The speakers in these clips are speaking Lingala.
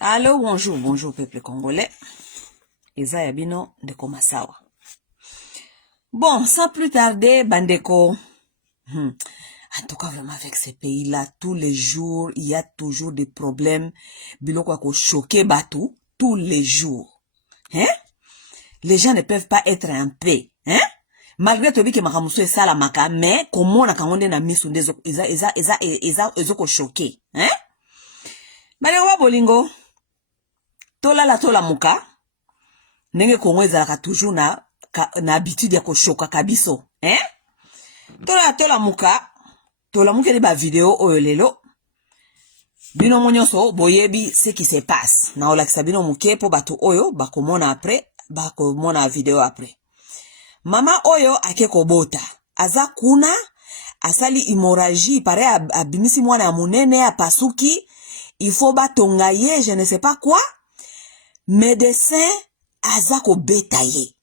Allô, bonjour peuple congolais. Eza Yabino de Komasawa. Bon, sans plus tarder, Bandeko. En tout cas, vraiment, avec ces pays-là, tous les jours, il y a toujours des problèmes. Biloko ako choqué Batou, tous les jours. Hein? Les gens ne peuvent pas être en paix. Hein? Malgré tout, que makamuso est salamaka, mais comment on a quand on est na misu des ezoko choqué. Hein? Bandeko bolingo. Tola muka. Nenge Kongo ezalaka toujours na habitude ya koshoka kabiso. Hein? Tola muka. Tola muka li ba vidéo oyo lelo. Bino monyoso boyebi ce qui se passe. Na olakisa bino muke po batu oyo bakomona après, bakomona vidéo après. Mama oyo ake kobota. Aza kuna asali hémorragie pare abimisi mwana ya munene apasuki. Il faut batonga ye, je ne sais pas quoi. Médecin azako betaye.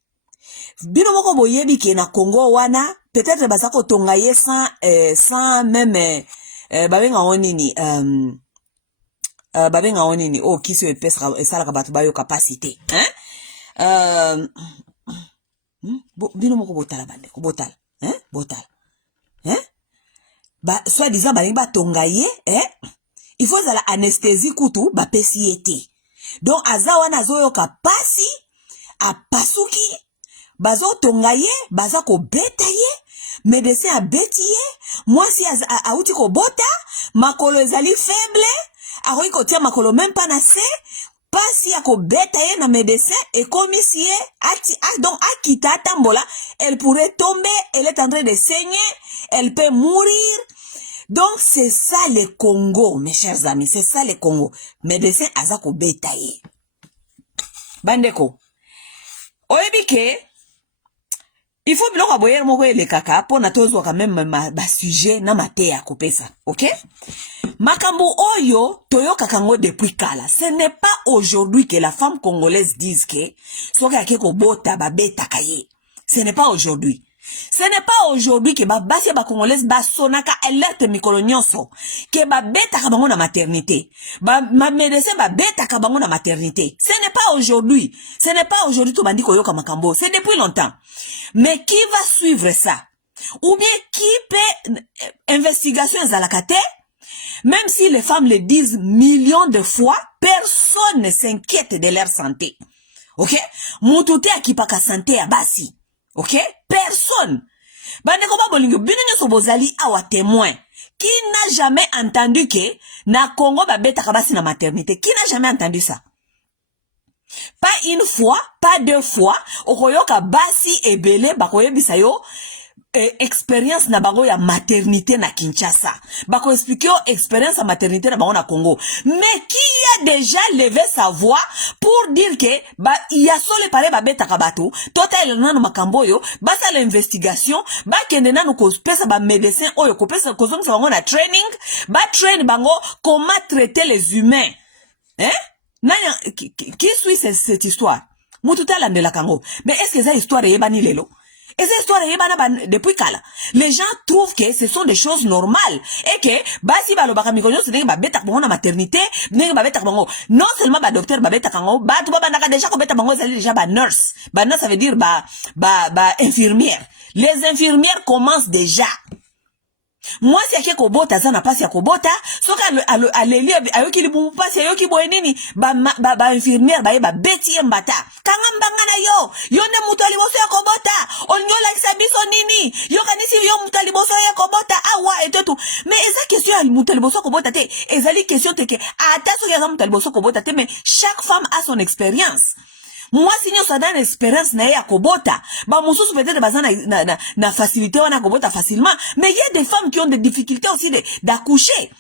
Bino moko boyebi ke na Congo wana, peut-être bazako tongaye sans même babenga onini oh kiso epesra esala kabatu bayo capacité, hein? Bino moko botala bande, botala, hein? Botala. Hein? Soit disant ba tongaye, hein? Il faut la anesthésie kutu ba pesiete. Donc azawana zoyoka pasi apasuki bazo tongaye baza ko betaye médecin a betiye mwasi auti ko bota makolo ezali faible akoki ko tia makolo même pas na se pasi ya ko betaye na médecin et commissie donc akita tambola elle pourrait tomber, elle est en train de saigner, elle peut mourir. Donc c'est ça le Congo, mes chers amis, c'est ça le Congo. Médecin azako betaye. Bandeko. Oebike, il faut biloko aboyer moko le kaka po na tozo quand même ba sujet na matéa kopesa, OK? Makambo oyo toyoka kango depuis kala. Ce n'est pas aujourd'hui que la femme congolaise dise que soka yake ko bota ba beta kaye. Ce n'est pas aujourd'hui. Ce n'est pas aujourd'hui que basi ba congolaise ba sonaka alerte mikolo nyonso que ba beta ka bango na maternité. Ma médecin ba beta ka bango na maternité. Ce n'est pas aujourd'hui. Ce n'est pas aujourd'hui to bandi koyoka makambo. C'est depuis longtemps. Mais qui va suivre ça? Ou bien qui peut investigation zalakate? Même si les femmes le disent millions de fois, personne ne s'inquiète de leur santé. OK? Mutute akipaka santé ya basi. OK? Personne. Bandeko ba bolingo bino nyoso bozali awa témoin. Qui n'a jamais entendu que na Congo ba beta kabasi na maternité? Qui n'a jamais entendu ça? Pas une fois, pas deux fois, okoyoka basi ebele bakoyebisa yo expérience na bango ya maternité na Kinshasa. Bako expliquer expérience à maternité na bango na Congo. Mais qui a déjà levé sa voix pour dire que il y a solo paré ba beta kabato, total nanu makambo yo, basa l'investigation, ba kende nanu ko pesa ba médecin oyo ko pesa ko somsa bango na training, ba train bango comment traiter les humains. Hein? Nanya qui suit cette histoire? Mututa la la Congo. Mais est-ce que cette histoire est bani lelo? Et cette histoire est depuis kala. Les gens trouvent que ce sont des choses normales. Et que, basi ba lo baka mikonyo se nenge ba beta bango na maternité, nenge ba beta bango. Non seulement ba docteur ba beta kango, ba tuba ba naka déjà ko beta bango zali déjà ba nurse. Ba nurse ça veut dire ba infirmière. Les infirmières commencent déjà. Moi si yake kobota za na pasi ya kobota soka aleli ayoki libu pasi ayoki boyenini ba infirmière ba beti mbata kanga mbanga na yo ne mutali boso ya kobota onyola kisabiso nini yo kanisi yo mutali boso ya kobota awa etetu mais eza question ya mutali boso kobota te ezali question te ke ata so ya mutali boso kobota te mais chaque femme a son expérience. Moi si nyo sa dan expérience na ya kobota ba mususu peut-être bazana na facilité wana kobota facilement, mais il y a des femmes qui ont des difficultés aussi d'accoucher.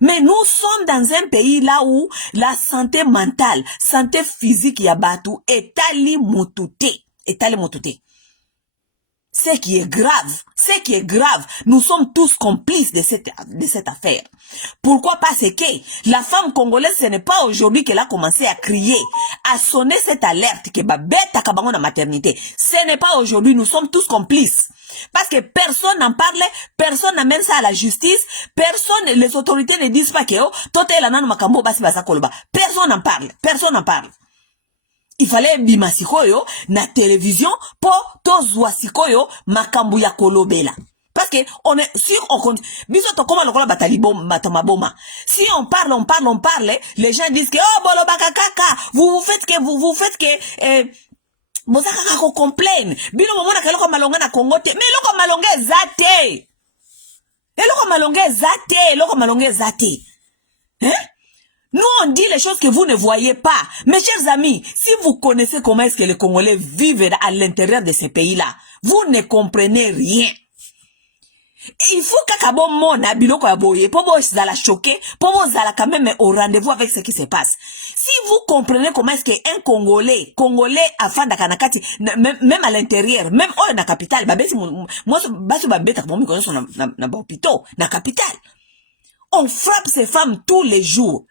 Mais nous sommes dans un pays là où la santé mentale, santé physique ya batu etali motute. Ce qui est grave, nous sommes tous complices de cette affaire. Pourquoi? Parce que la femme congolaise, ce n'est pas aujourd'hui qu'elle a commencé à crier, à sonner cette alerte que ba beta kabango na maternité. Ce n'est pas aujourd'hui, nous sommes tous complices. Parce que personne n'en parle, personne n'amène ça à la justice, personne, les autorités ne disent pas que oh, tote la nanu makambo basi basa koloba. Personne n'en parle, personne n'en parle. Il fallait bima sikoyo na télévision pour tozwa sikoyo makambu ya kolobela. Parce que on est si on compte biso to koma lokola batalibom matamaboma. Si on parle, les gens disent que oh bolobaka kaka, vous faites que bozaka ko complain. Bino momona keloko malonga na Congo te, mais loko malonga zate. Loko malonga zate. Hein? Nous, on dit les choses que vous ne voyez pas. Mes chers amis, si vous connaissez comment est-ce que les Congolais vivent à l'intérieur de ces pays-là, vous ne comprenez rien. Et il faut qu'akabo mona biloko ya boye, pour vous zala choqué, pour vous zala quand même au rendez-vous avec ce qui se passe. Si vous comprenez comment est-ce qu'un Congolais afin d'akanakati, même à l'intérieur, même au na capitale, babesi moi basu babeta comme on son na hôpital, na capitale. On frappe ces femmes tous les jours.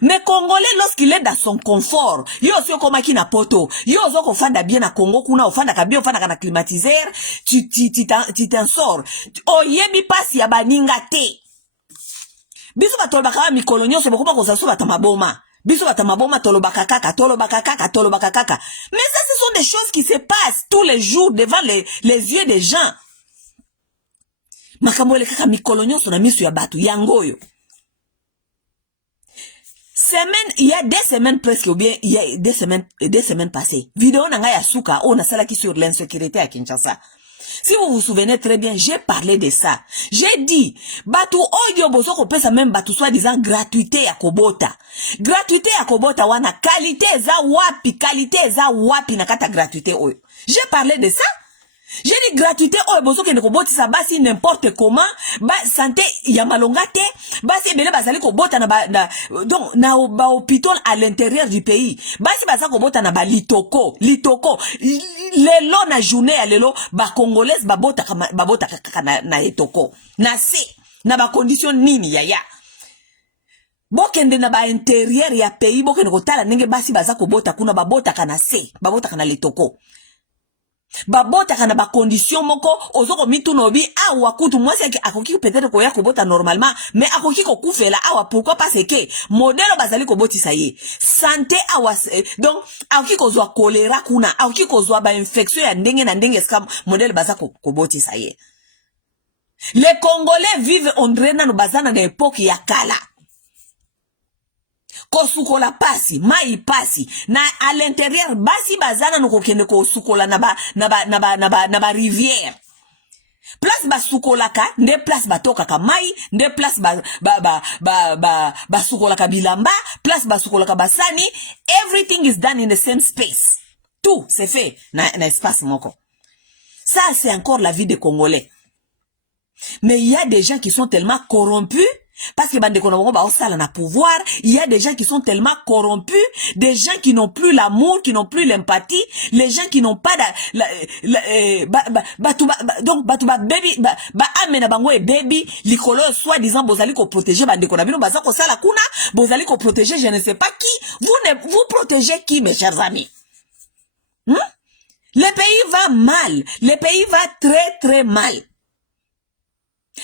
Mais Congolais, lorsqu'il est dans son confort, yo aussi comme qui na poto, yo aussi qu'on fanda bien na Congo, kuna ofanda kabio, ofanda kana climatiseur, tu t'en sors. Oh yebi pasi ya baninga te. Biso batolobaka mikolonyo se bokoma kosaso batamaboma. Biso batamaboma tolobaka kaka. Mais ça, ce sont des choses qui se passent tous les jours devant les yeux des gens. Makamwele kaka mikolonyo so na misu ya batu yangoyo. Il y a des semaines presque, ou bien il y a des semaines passées. Vidéo nanga ya suka, on a ça là qui sur l'insécurité à Kinshasa. Si vous vous souvenez très bien, j'ai parlé de ça. J'ai dit, batu oyo bozo ko pesa même batu soit disant gratuité ya kobota. Gratuité ya kobota wana qualité za wapi na kata gratuité oyo. J'ai parlé de ça. J'ai dit gratuité oyo bozo ke ndeko boti sa basi n'importe comment, ba santé ya malonga te, basi bele bazali ko bota donc na ba hôpital à l'intérieur du pays. Basi basa ko bota na ba litoko. Lelo na journée ya lelo ba congolaise ba bota na etoko. Na se na ba condition nini ya. Bokende na ba intérieur ya pays bokende ko tala ndenge basi baza ko bota kuna ba bota kana se, ba bota kana litoko. Babota kana ba condition moko ozoko mitu nobi awa kutu mwasi akoki peut-être ko ya kobota normalement mais akoki ko kufela awa pourquoi parce que modèle bazali ko botisa ye santé awa donc akoki ko zwa choléra kuna akoki ko zwa ba infection ya ndenge na ndenge ska modèle baza ko botisa ye. Les Congolais vivent on drena no bazana na époque ya kala. Kosukola pasi, mai pasi, na à l'intérieur, basi bazana no kokende kosukola na ba rivière. Place ba sukola ka, nde place ba toka ka mai, nde place ba sukola ka bilamba, place ba sukola ka basani, everything is done in the same space. Tout c'est fait na espace moko. Ça c'est encore la vie des Congolais. Mais il y a des gens qui sont tellement corrompus. Parce que bande kono ba osala na pouvoir, il y a des gens qui sont tellement corrompus, des gens qui n'ont plus l'amour, qui n'ont plus l'empathie, les gens qui n'ont pas donc batuba baby amena bango e baby likolo soit disant bozali ko protéger bande kono bino baza ko sala kuna, bozali ko protéger je ne sais pas qui, vous protégez qui mes chers amis? Le pays va mal, le pays va très très mal.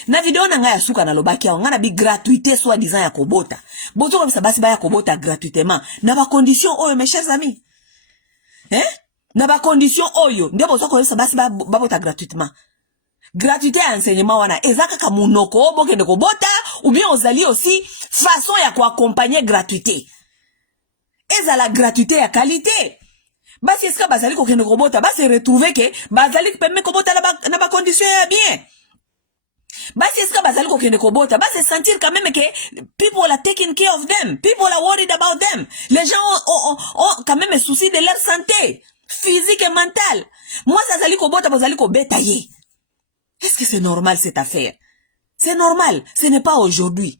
Na video na nga ya suka na lobaki ya ngana bi gratuité soit disant ya kobota. Bozo comme ça basi ba ya kobota gratuitement. Na ba condition oyo mes chers amis. Na ba condition oyo nde bozo comme ça basi ba bota gratuitement. Gratuité ya enseignement wana ezaka ka munoko boke ndeko bota ou bien ozali aussi façon ya ko accompagner gratuité. Eza la gratuité ya qualité. Basi eska bazali ko kende ko bota basi retrouver que bazali pemme ko bota na ba condition ya bien. Basi eska bazali ko kende ko bota basi sentir quand même que people are taking care of them, people are worried about them. Les gens ont quand même souci de leur santé physique et mentale. Moi ça zali ko bota bazali ko beta ye. Est-ce que c'est normal cette affaire? C'est normal, ce n'est pas aujourd'hui.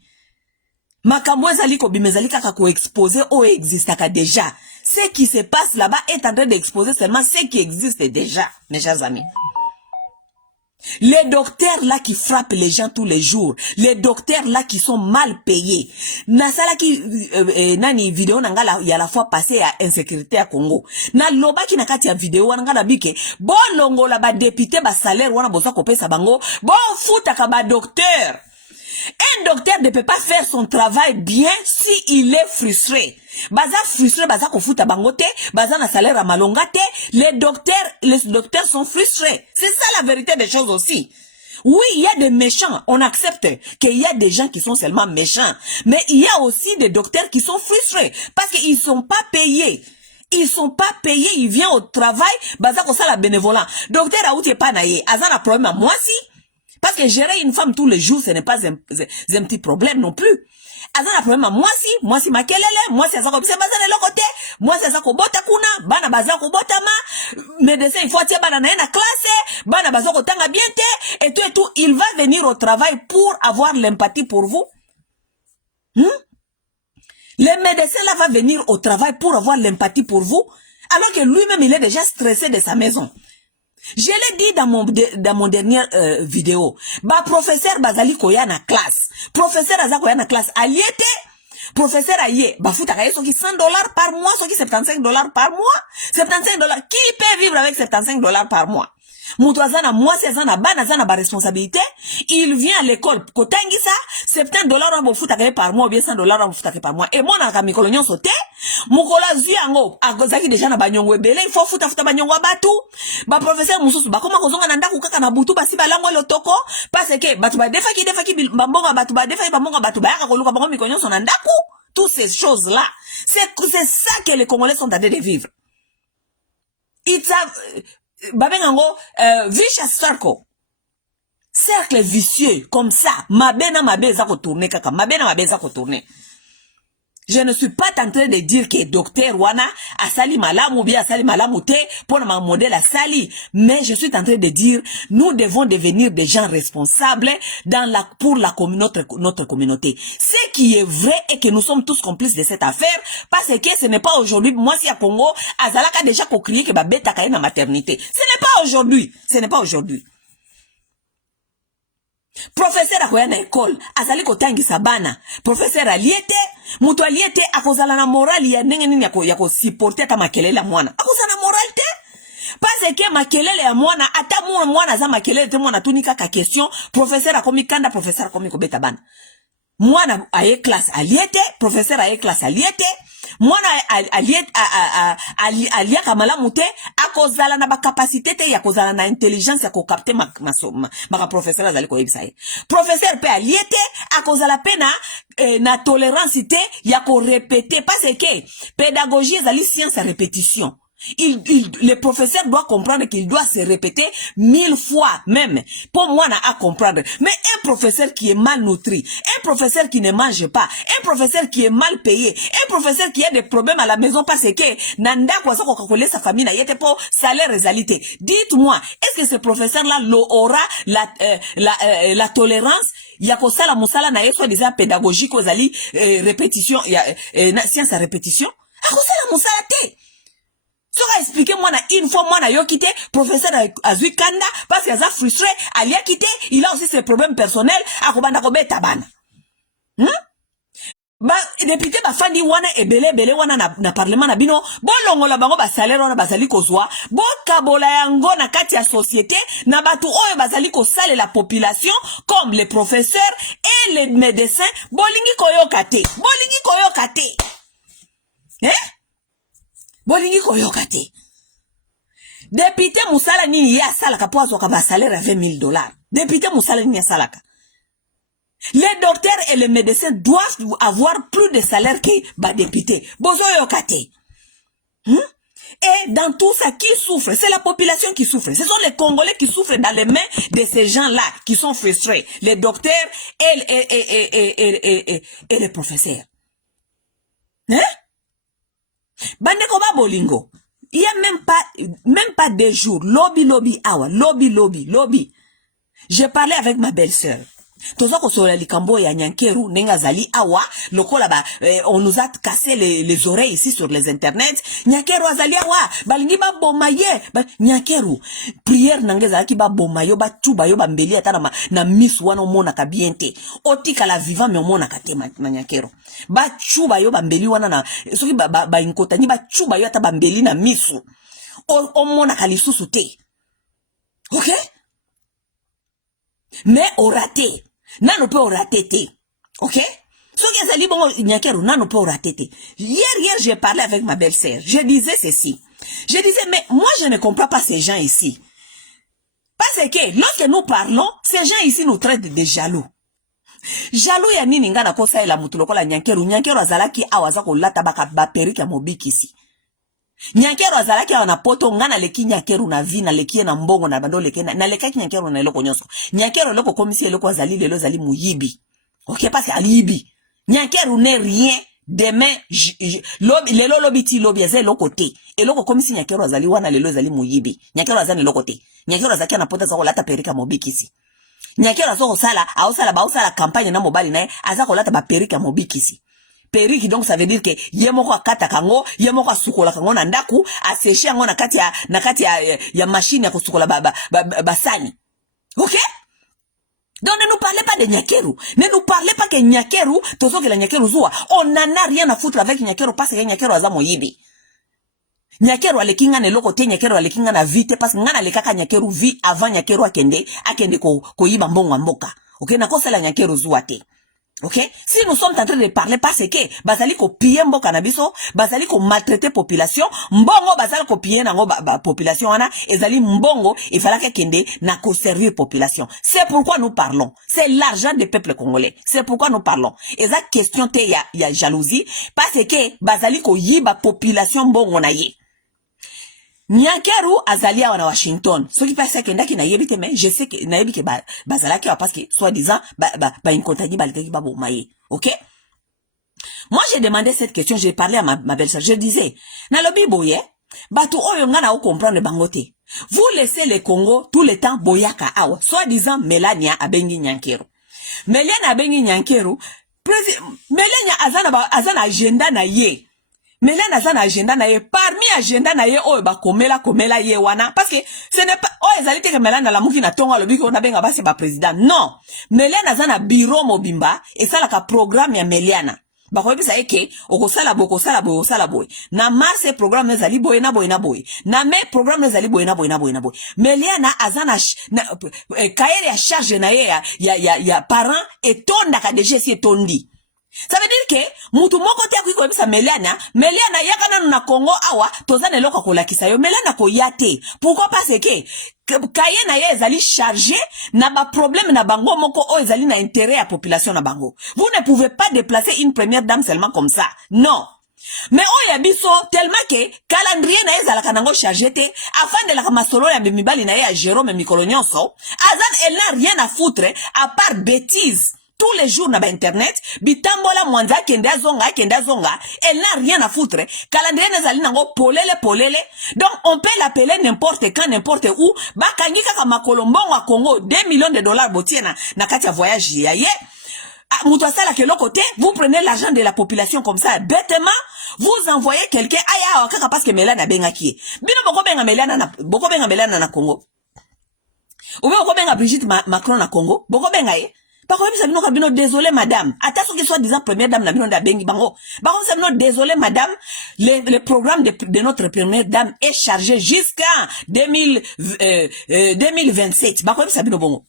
Makambo zali ko bimezali kaka ko exposer o existaka déjà. Ce qui se passe là-bas est en train d'exposer seulement ce qui existe déjà, mes chers amis. Les docteurs là qui frappent les gens tous les jours, les docteurs là qui sont mal payés. Nasala qui nani vidéo nangala il y a la fois passé à insécurité à Congo. Na loba ki nakati ya vidéo nangala bike bon longo la ba député ba salaire wana boza kopesa bango bon futa ka ba docteur. Un docteur ne peut pas faire son travail bien si il est frustré. Baza frustré, baza kofuta bangote, baza na salaire à malongate. Les docteurs sont frustrés. C'est ça la vérité des choses aussi. Oui, il y a des méchants. On accepte qu'il y a des gens qui sont seulement méchants. Mais il y a aussi des docteurs qui sont frustrés parce qu'ils sont pas payés. Ils sont pas payés, ils viennent au travail, baza ko sala bénévolat. Docteur Aouti pas naïe, azana problème à moi si. Parce que gérer une femme tous les jours, ce n'est pas un petit problème non plus. Azana problème à moi si makelele, moi si azako bise baza de l'autre côté, moi si azako bota kuna, bana baza ko bota ma, médecin il faut tirer bana na classe, bana baza ko tanga bien te, et tout, il va venir au travail pour avoir l'empathie pour vous. Le médecin là va venir au travail pour avoir l'empathie pour vous, alors que lui-même il est déjà stressé de sa maison. Je l'ai dit dans mon dernière vidéo. Ba professeur bazali koya na classe. Professeur aza koya na classe. Aliete. Professeur aye. Ba futa kaye soki $100 par mois, soki $75 par mois. $75. Qui peut vivre avec $75 par mois? Moutouazana, moi, c'est zana, bana zana, ba responsabilité. Il vient à l'école. Kotangi ça, $70 on futa kaye par mois, ou bien $100 on futa kaye par mois. Et moi, na mikolo nyon sote. Mukola zuyango, akozaki déjà na banyongo ebele, il faut futa banyongo batu. Ba professeur mususu, ba koma kozonga na ndaku kaka na butu basi balango lotoko, parce que batu ba defaki bambonga batu ba defaki bambonga batu ba yaka koluka bango mikonyo son ndaku. Toutes ces choses là, c'est ça que les Congolais sont en train de vivre. It's a babengango vicious circle. Cercle vicieux comme ça, mabena mabeza ko tourner kaka, mabena mabeza ko tourner. Je ne suis pas en train de dire que docteur Wana a sali malam ou bien a sali malam ou te pour ma modèle a sali. Mais je suis en train de dire, nous devons devenir des gens responsables pour notre communauté. Ce qui est vrai est que nous sommes tous complices de cette affaire parce que ce n'est pas aujourd'hui, moi si à Congo, Azalaka déjà qu'on crié que ba beta kaye na maternité. Ce n'est pas aujourd'hui. Ce n'est pas aujourd'hui. Professeur akoya na école, azali kotangisa bana. Professeur aliete, mutu aliete akozala na morali ya ndenge nini yako supporter ta makelele ya mwana. Akozala na moralité. Parce que makelele ya mwana, ata mwana za makelele te mwana tunika ka question, professeur akomi kanda, professeur akomi kobeta bana. Mwana aye classe aliete, professeur aye classe aliete. Mwana aliaka malamu te akozala na ba capacité te ya kozala na intelligence ya ko capter ma professeur azali ko yebisa ye. Professeur pe aliete akozala pe na tolérance te ya ko répéter parce que pédagogie ezali science à répétition. Le professeur doit comprendre qu'il doit se répéter 1000 fois même pour moi à comprendre. Mais un professeur qui est mal nutri, un professeur qui ne mange pas, un professeur qui est mal payé, un professeur qui a des problèmes à la maison parce que nanda kwa soko kakole sa famille na yete po salaire réalité. Dites-moi, est-ce que ce professeur-là aura la tolérance yako sala musala na yeso déjà pédagogique aux ali répétition science à répétition? Akosala musala te. Sera expliqué moi une fois moi na yo quitté professeur azui kanda parce qu'il a frustré ali a quitté il a aussi ses problèmes personnels akobanda ko beta bana ba député ba fandi wana ebele wana na parlement na bino bolongo la bango ba salaire wana bazali kozwa bo kabola yango na kati ya société na batu oyo bazali ko sale la population comme les professeurs et les médecins bolingi koyoka te bolingi koyoka te. Député musala nini ya salaka po azoka ba salaire à $20,000. Député musala nini ya salaka. Les docteurs et les médecins doivent avoir plus de salaire que ba député. Bozo yoka te. Et dans tout ça, qui souffre? C'est la population qui souffre. Ce sont les Congolais qui souffrent dans les mains de ces gens-là qui sont frustrés. Les docteurs et les professeurs. Bandeko ba bolingo. Il y a même pas 2 jours. Lobby hour. Lobby. J'ai parlé avec ma belle-sœur. Toza ko sola likambo ya Nyankeru nenga zali awa lokola ba on nous a cassé les oreilles ici sur les internets. Nyankeru azali awa balingi ba bomaye Nyankeru prière nangeza ki ba bomayo ba tuba yo ba mbeli ata na miss wana omona ka biente otika la vivant mais omona ka te na Nyankeru ba tuba yo ba mbeli wana na soki ba inkota ni ba tuba yo ata ba mbeli na misu omona ka lisusu te. OK? Mais au raté nano peut rater, ok? Ce qui est bon, Nyankeru, nano peut rater. Hier, j'ai parlé avec ma belle-sœur. Je disais ceci. Je disais, mais moi, je ne comprends pas ces gens ici. Parce que, lorsque nous parlons, ces gens ici nous traitent de jaloux. Jaloux ya nini nga na kosa ela mutuloko la Nyankeru. Nyankeru azalaki awaza ko lata ba periki ya mobiki ici. Nyankeru azalaki wana poto ngana leki Nyankeru na vi na leki na mbongo na bando leki na lekaki Nyankeru na eloko nyonso. Nyankeru eloko komisi eloko azali lelo zali muyibi. OK, parce alibi. Nyankeru n'est rien demain lelo lobiti lobi eze eloko te. Eloko komisi Nyankeru azali wana lelo zali muyibi. Nyankeru azali eloko te. Nyankeru azaki na poto za ko lata perika mobiki ici. Nyankeru azoko sala ausala campagne na mobali na aza ko lata ba perika mobiki ici. Periki donc ça veut dire que yemoko akata kango yemoko asukola kango na ndaku aseshi yango na kati ya machine ya kusukola basani. OK? Donc ne nous parlez pas de Nyankeru. Ne nous parlez pas que Nyankeru tozo que la Nyankeru zoa. On n'en a rien à foutre avec Nyankeru parce que Nyankeru aza moyibi. Nyankeru alekinga ne loko te Nyankeru alekinga na vite parce que ngana lekaka Nyankeru vi avant Nyankeru akende ko yiba mbongo mboka. OK, na kosa la Nyankeru zoa te. OK? Si nous sommes en train de parler parce que bazali ko piller mboka na biso, bazali ko maltraiter population, mbongo bazali ko piller nango population wana, ezali mbongo, il fallait kende na ko servir population. C'est pourquoi nous parlons. C'est l'argent des peuples congolais. C'est pourquoi nous parlons. Eza question te ya jalousie parce que bazali ko yiba population mbongo na ye. Nyankeru azali awa na Washington. Ce qui passe que ndaki na yebite mais je sais que na yebike bazalaki parce que soi-disant ba incontani balteki ba bomaye. OK? Moi j'ai demandé cette question, j'ai parlé à ma belle-sœur. Je disais, na lobi boye, batu oyo ngana o comprendre bangote. Vous laissez le Congo tout le temps boyaka awa. Soi-disant Melania abengi Nyankeru. Melania abengi Nyankeru. Melania azana agenda na ye. Melania azana agenda na ye parmi agenda na ye oyo ba komela ye wana parce que ce n'est pas ezalité que Melania la muki na tonga lobi ko na benga basi ba président. Non. Melania azana bureau mobimba et ça la ka programme ya Melania. Ba ko bisa eke okosala boy. Na marse programme ezali boy na boy. Na me programme ezali boy na boy. Melania azana kaere ya charge na ye ya parents et tonda ka déjà si tondi. Ça veut dire que mutu moko te akuiko bisa Melania yakana na Congo awa tozane loko kolakisa yo Melania ko yate. Pourquoi parce que kaye na ye ezali chargé na ba problème na bango moko o ezali na intérêt à population na bango. Vous ne pouvez pas déplacer une première dame seulement comme ça. Non. Mais o ya biso tellement que calendrier na ye zalaka nango chargé te afin de la masolo ya mibali na ye a Jérôme Mikolo nyonso azan elle n'a rien à foutre à part bêtise. Tous les jours na internet bitambola mwanza kenda zonga elle n'a rien à foutre calendrier nazali nango polele donc on peut l'appeler n'importe quand n'importe où bakangi kaka makolo mbongo a Congo 2 millions de dollars botiena na kati ya voyage ya ye muto asala kelo côté vous prenez l'argent de la population comme ça bêtement vous envoyez quelqu'un aya kaka parce que Melania bengaki bino boko benga Melania na Congo ou boko benga Brigitte Macron na Congo boko benga ye. Par contre, désolé madame. Attention qu'il soit disant première dame, bengi bango. Par contre, désolé madame, le programme de notre première dame est chargé jusqu'à 2027. Par contre, bongo.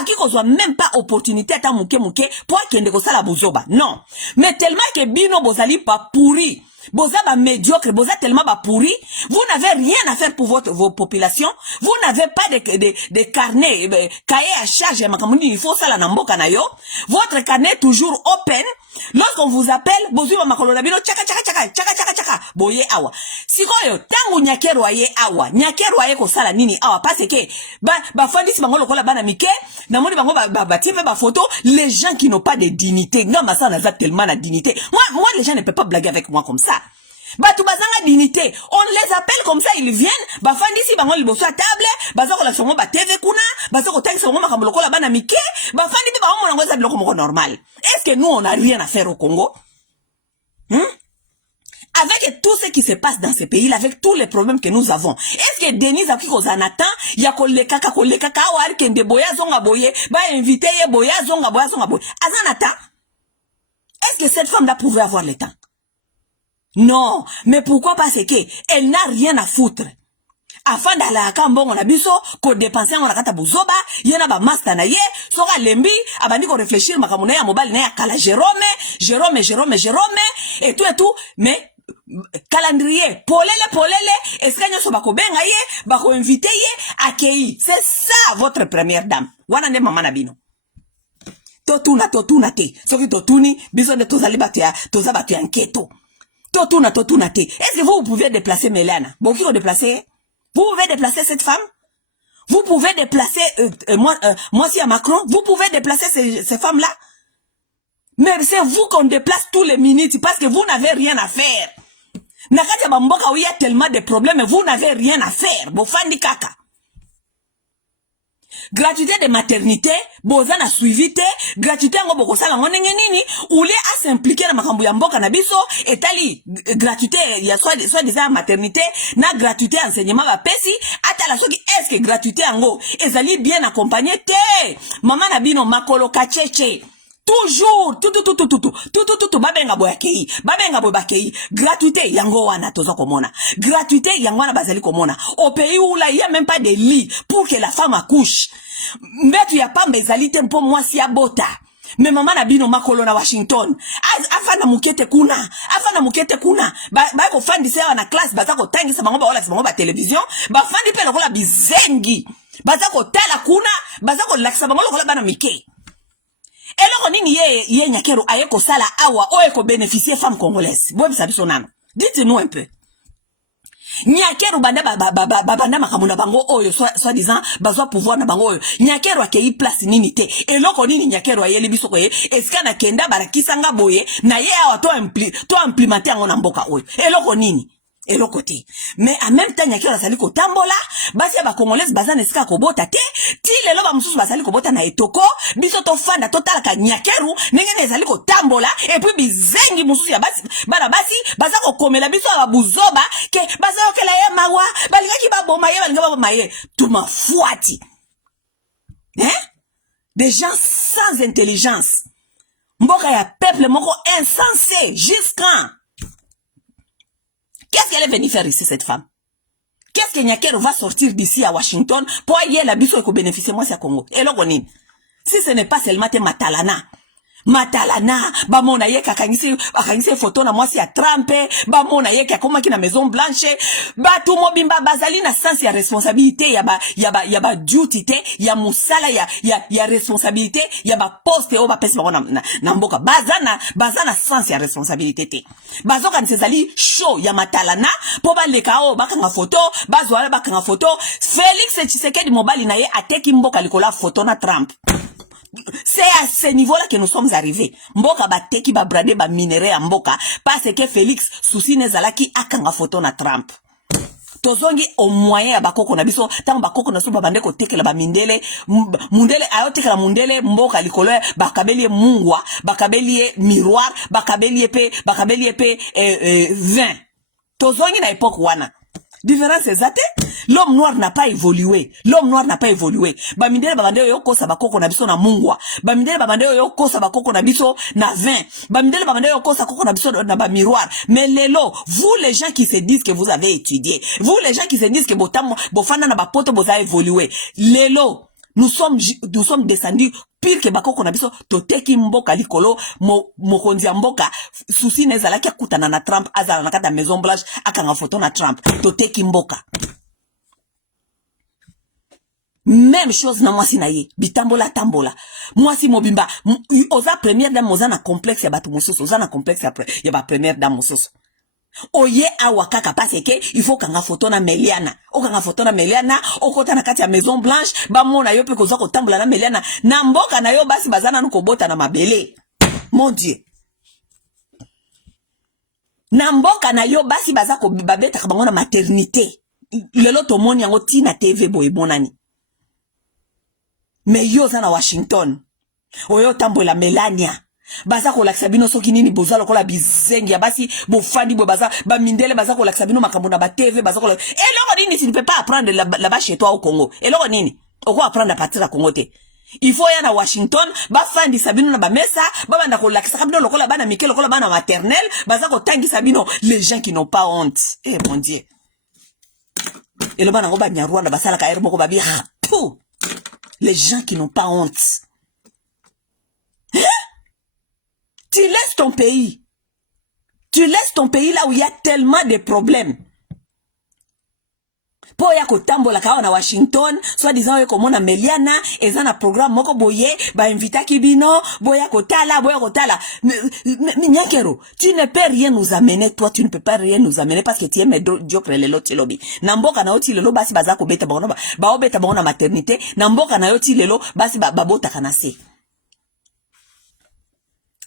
Aki ko soit même pas opportunité à mouke pour kende ko sala bozoba. Non. Mais tellement que bino bozali pas pourri. Boza ba médiocre, boza tellement ba pourri, vous n'avez rien à faire pour vos populations, vous n'avez pas de carnet, cahier à charge, il faut ça la namboka na yo, votre carnet est toujours open, lorsqu'on vous appelle, bozu wa makolo na bino, tchaka, boye awa. Sikoyo, tangu Nyankeru aye ko sala nini awa, parce que, ba fondisi bango lokola bana mike, namoni bango ba tipe ba photo, les gens qui n'ont pas de dignité, non, ma ça n'a pas tellement la dignité. Moi, les gens ne peuvent pas blaguer avec moi comme ça. Batu bazanga dignité, on les appelle comme ça, ils viennent, bafandi si bango liboso à table, bazako la songo ba TV kuna, bazako tangi tangisa ngoma kamboloko la bana mike ba fandi ba mona ngoza biloko moko normal. Est-ce que nous on a rien à faire au Congo? Avec tout ce qui se passe dans ce pays, avec tous les problèmes que nous avons, est-ce que Denise a qui Zanatan, ya koleka wa kende boya zonga boye, ba invité ye boya zonga boye. Azanata, est-ce que cette femme-là pouvait avoir le temps? Non, mais pourquoi? Parce que elle n'a rien à foutre. Afin d'aller à Kambon, on a biso, qu'on dépense en rakata buzoba, y'en a ba master na ye, sora lembi, abandi ko réfléchir, makamune ya mobile na ya kala Jérôme, et tout, mais, calendrier, polele, est-ce qu'il y a bako benga ye, bako invité ye, accueilli. C'est ça, votre première dame. Wana ne mama na bino. Totuna te. Soki totuni, biso de tozali batia, tozabatu enquêto. Totuna te. Est-ce que vous pouvez déplacer Mélana? Bon, qui vous déplacer? Vous pouvez déplacer cette femme? Vous pouvez déplacer, moi si à Macron, vous pouvez déplacer ces femmes-là? Mais c'est vous qu'on déplace tous les minutes parce que vous n'avez rien à faire. Nakati bamboka où il y a tellement de problèmes, mais vous n'avez rien à faire. Bofandi kaka. Gratuité de maternité, bozana suivité, gratuité ngo bokosala ngo nini, oulé à s'impliquer na makambo ya mboka na biso, etali gratuité ya soit disant maternité, na gratuité enseignement ba pesi, atala soki est-ce que gratuité ngo ezali bien accompagné te. Maman na bino makolo kacheche. Toujours, tout, babenga boyakei, gratuité, yango wana toza komona, gratuité, yango wana bazali komona, au pays où là, il y a même pas de lit pour que la femme accouche, mais tu y a pas mes alités pour moi si à bota, mais maman na bino makolo na Washington, afana mukete kuna, ba ko fandi se na classe, ba ko tangi sa bango ba télévision, ba fandi pe lokola bizengi, ba ko tala kuna, ba ko laksa bango lokola bana mike. Et là, on ye nyakero ayeko sala awa oeko bénéficier femme congolaise. Boye biso nano. Dites-nous un peu. Nyakero banda banda makamuna bango oyo soit disant bazwa pouvoir na bango oyo. Nyakero akei place nini te. Et là, on nyakero ayeli biso koye. Eska na kenda barakisanga boye na ye awa to implémenter ngona mboka oyo. Et là, on et l'autre côté. Mais en même temps, nyakero sali ko tambola, basi ba congolaise bazana esika ko bota te, ti lelo ba mususu basali ko bota na etoko, biso to fanda total ka nyakeru, nengene sali ko tambola, et puis bizengi mususu ya basi, bana basi, baza ko komela biso ba buzoba, ke baza ko la ye mawa, balinga ki ba boma ye, balinga ba boma ye, tout ma fouati. Hein? Des gens sans intelligence. Mboka ya peuple moko insensé, jusqu'à qu'est-ce qu'elle est venue faire ici, cette femme? Qu'est-ce que Nyakero va sortir d'ici à Washington pour aller la biso et ko bénéficier moi c'est à Congo? Et là, si ce n'est pas seulement Matalana, ba mona ye kakangisi photo na moi c'est à Trump, ba mona ye kakoma ki na Maison Blanche, ba tout mobimba bazali na sens ya responsabilité, ya ba duty te, ya musala ya responsabilité, ya ba poste o ba pesi ba na mboka, bazana sens ya responsabilité te. Bazoka nsezali show ya Matalana, po ba leka o bakanga photo, bazwala bakanga photo, Félix Tshisekedi mobali na ye ateki mboka likola photo na Trump. C'est à ce niveau-là que nous sommes arrivés. Mboka bateki ba brade ba minéré à mboka parce que Félix souci nezalaki akanga photo na Trump. Tozongi au moyen ya bakoko na biso tant bakoko na so babande ko tekela ba mundele ayotekela mundele mboka likolo bakabeli mungwa bakabeli miroir bakabeli pe vin. Tozongi na époque wana. Différence exacte, l'homme noir n'a pas évolué. Bamindele babande yo kosa bakoko na biso na mungwa. Bamindele babande yo kosa bakoko na biso na vin. Bamindele babande yo kosa koko na biso na ba miroir. Mais lelo, vous les gens qui se disent que vous avez étudié, vous les gens qui se disent que bofana na bapoto vous avez évolué. Lelo, nous sommes descendus pire que bakoko na biso toteki mboka likolo mokonzi ya mboka susi nezalaki akutana na Trump azala na kata Maison Blanche akanga photo na Trump toteki mboka. Même chose na mwasi na ye bitambola tambola mwasi mobimba oza première dame oza na complexe ya batu mosusu oza na complexe ya ba première dame mosusu oye awa kaka parce que il faut kanga photo na Meliana okanga photo na Meliana okota na kati ya Maison Blanche ba mona yo pe koza ko tambola na Meliana na mboka na yo basi bazana nuko bota na mabele. Mon Dieu, na mboka na yo basi bazako babeta kabango na maternité lelo tomoni yango tina TV boye bonani. Mais yo za na Washington. Oyo tambola Melania. Baza ko lakisa bino soki nini boza lokola bizengi ya basi bofandi bo baza ba mindele baza ko lakisa bino makambo na ba TV baza ko eloko nini tu ne peux pas apprendre là-bas chez toi au Congo. Eloko nini? Oko apprendre à partir à Congo te. Il faut y na Washington ba fandi sabino na ba mesa ba banda ko lakisa bino lokola bana mike lokola bana maternelle baza ko tangi sabino les gens qui n'ont pas honte. Eh mon Dieu. Et le bana ngo ba nyarwanda basala ka erbo ko ba bi les gens qui n'ont pas honte. Tu laisses ton pays. Tu laisses ton pays là où il y a tellement de problèmes. Po ya kotambola kawa na Washington, soit disant yo komona Meliana, eza na programme moko boye, ba invita kibino, boya kotala. Nyakero, tu ne peux rien nous amener, toi tu ne peux pas rien nous amener parce que tu es médiocre le loti lobi. Namboka na oti lelo basi baza ko beta bango ba obeta bango na maternité, namboka na oti lelo basi babota kanase.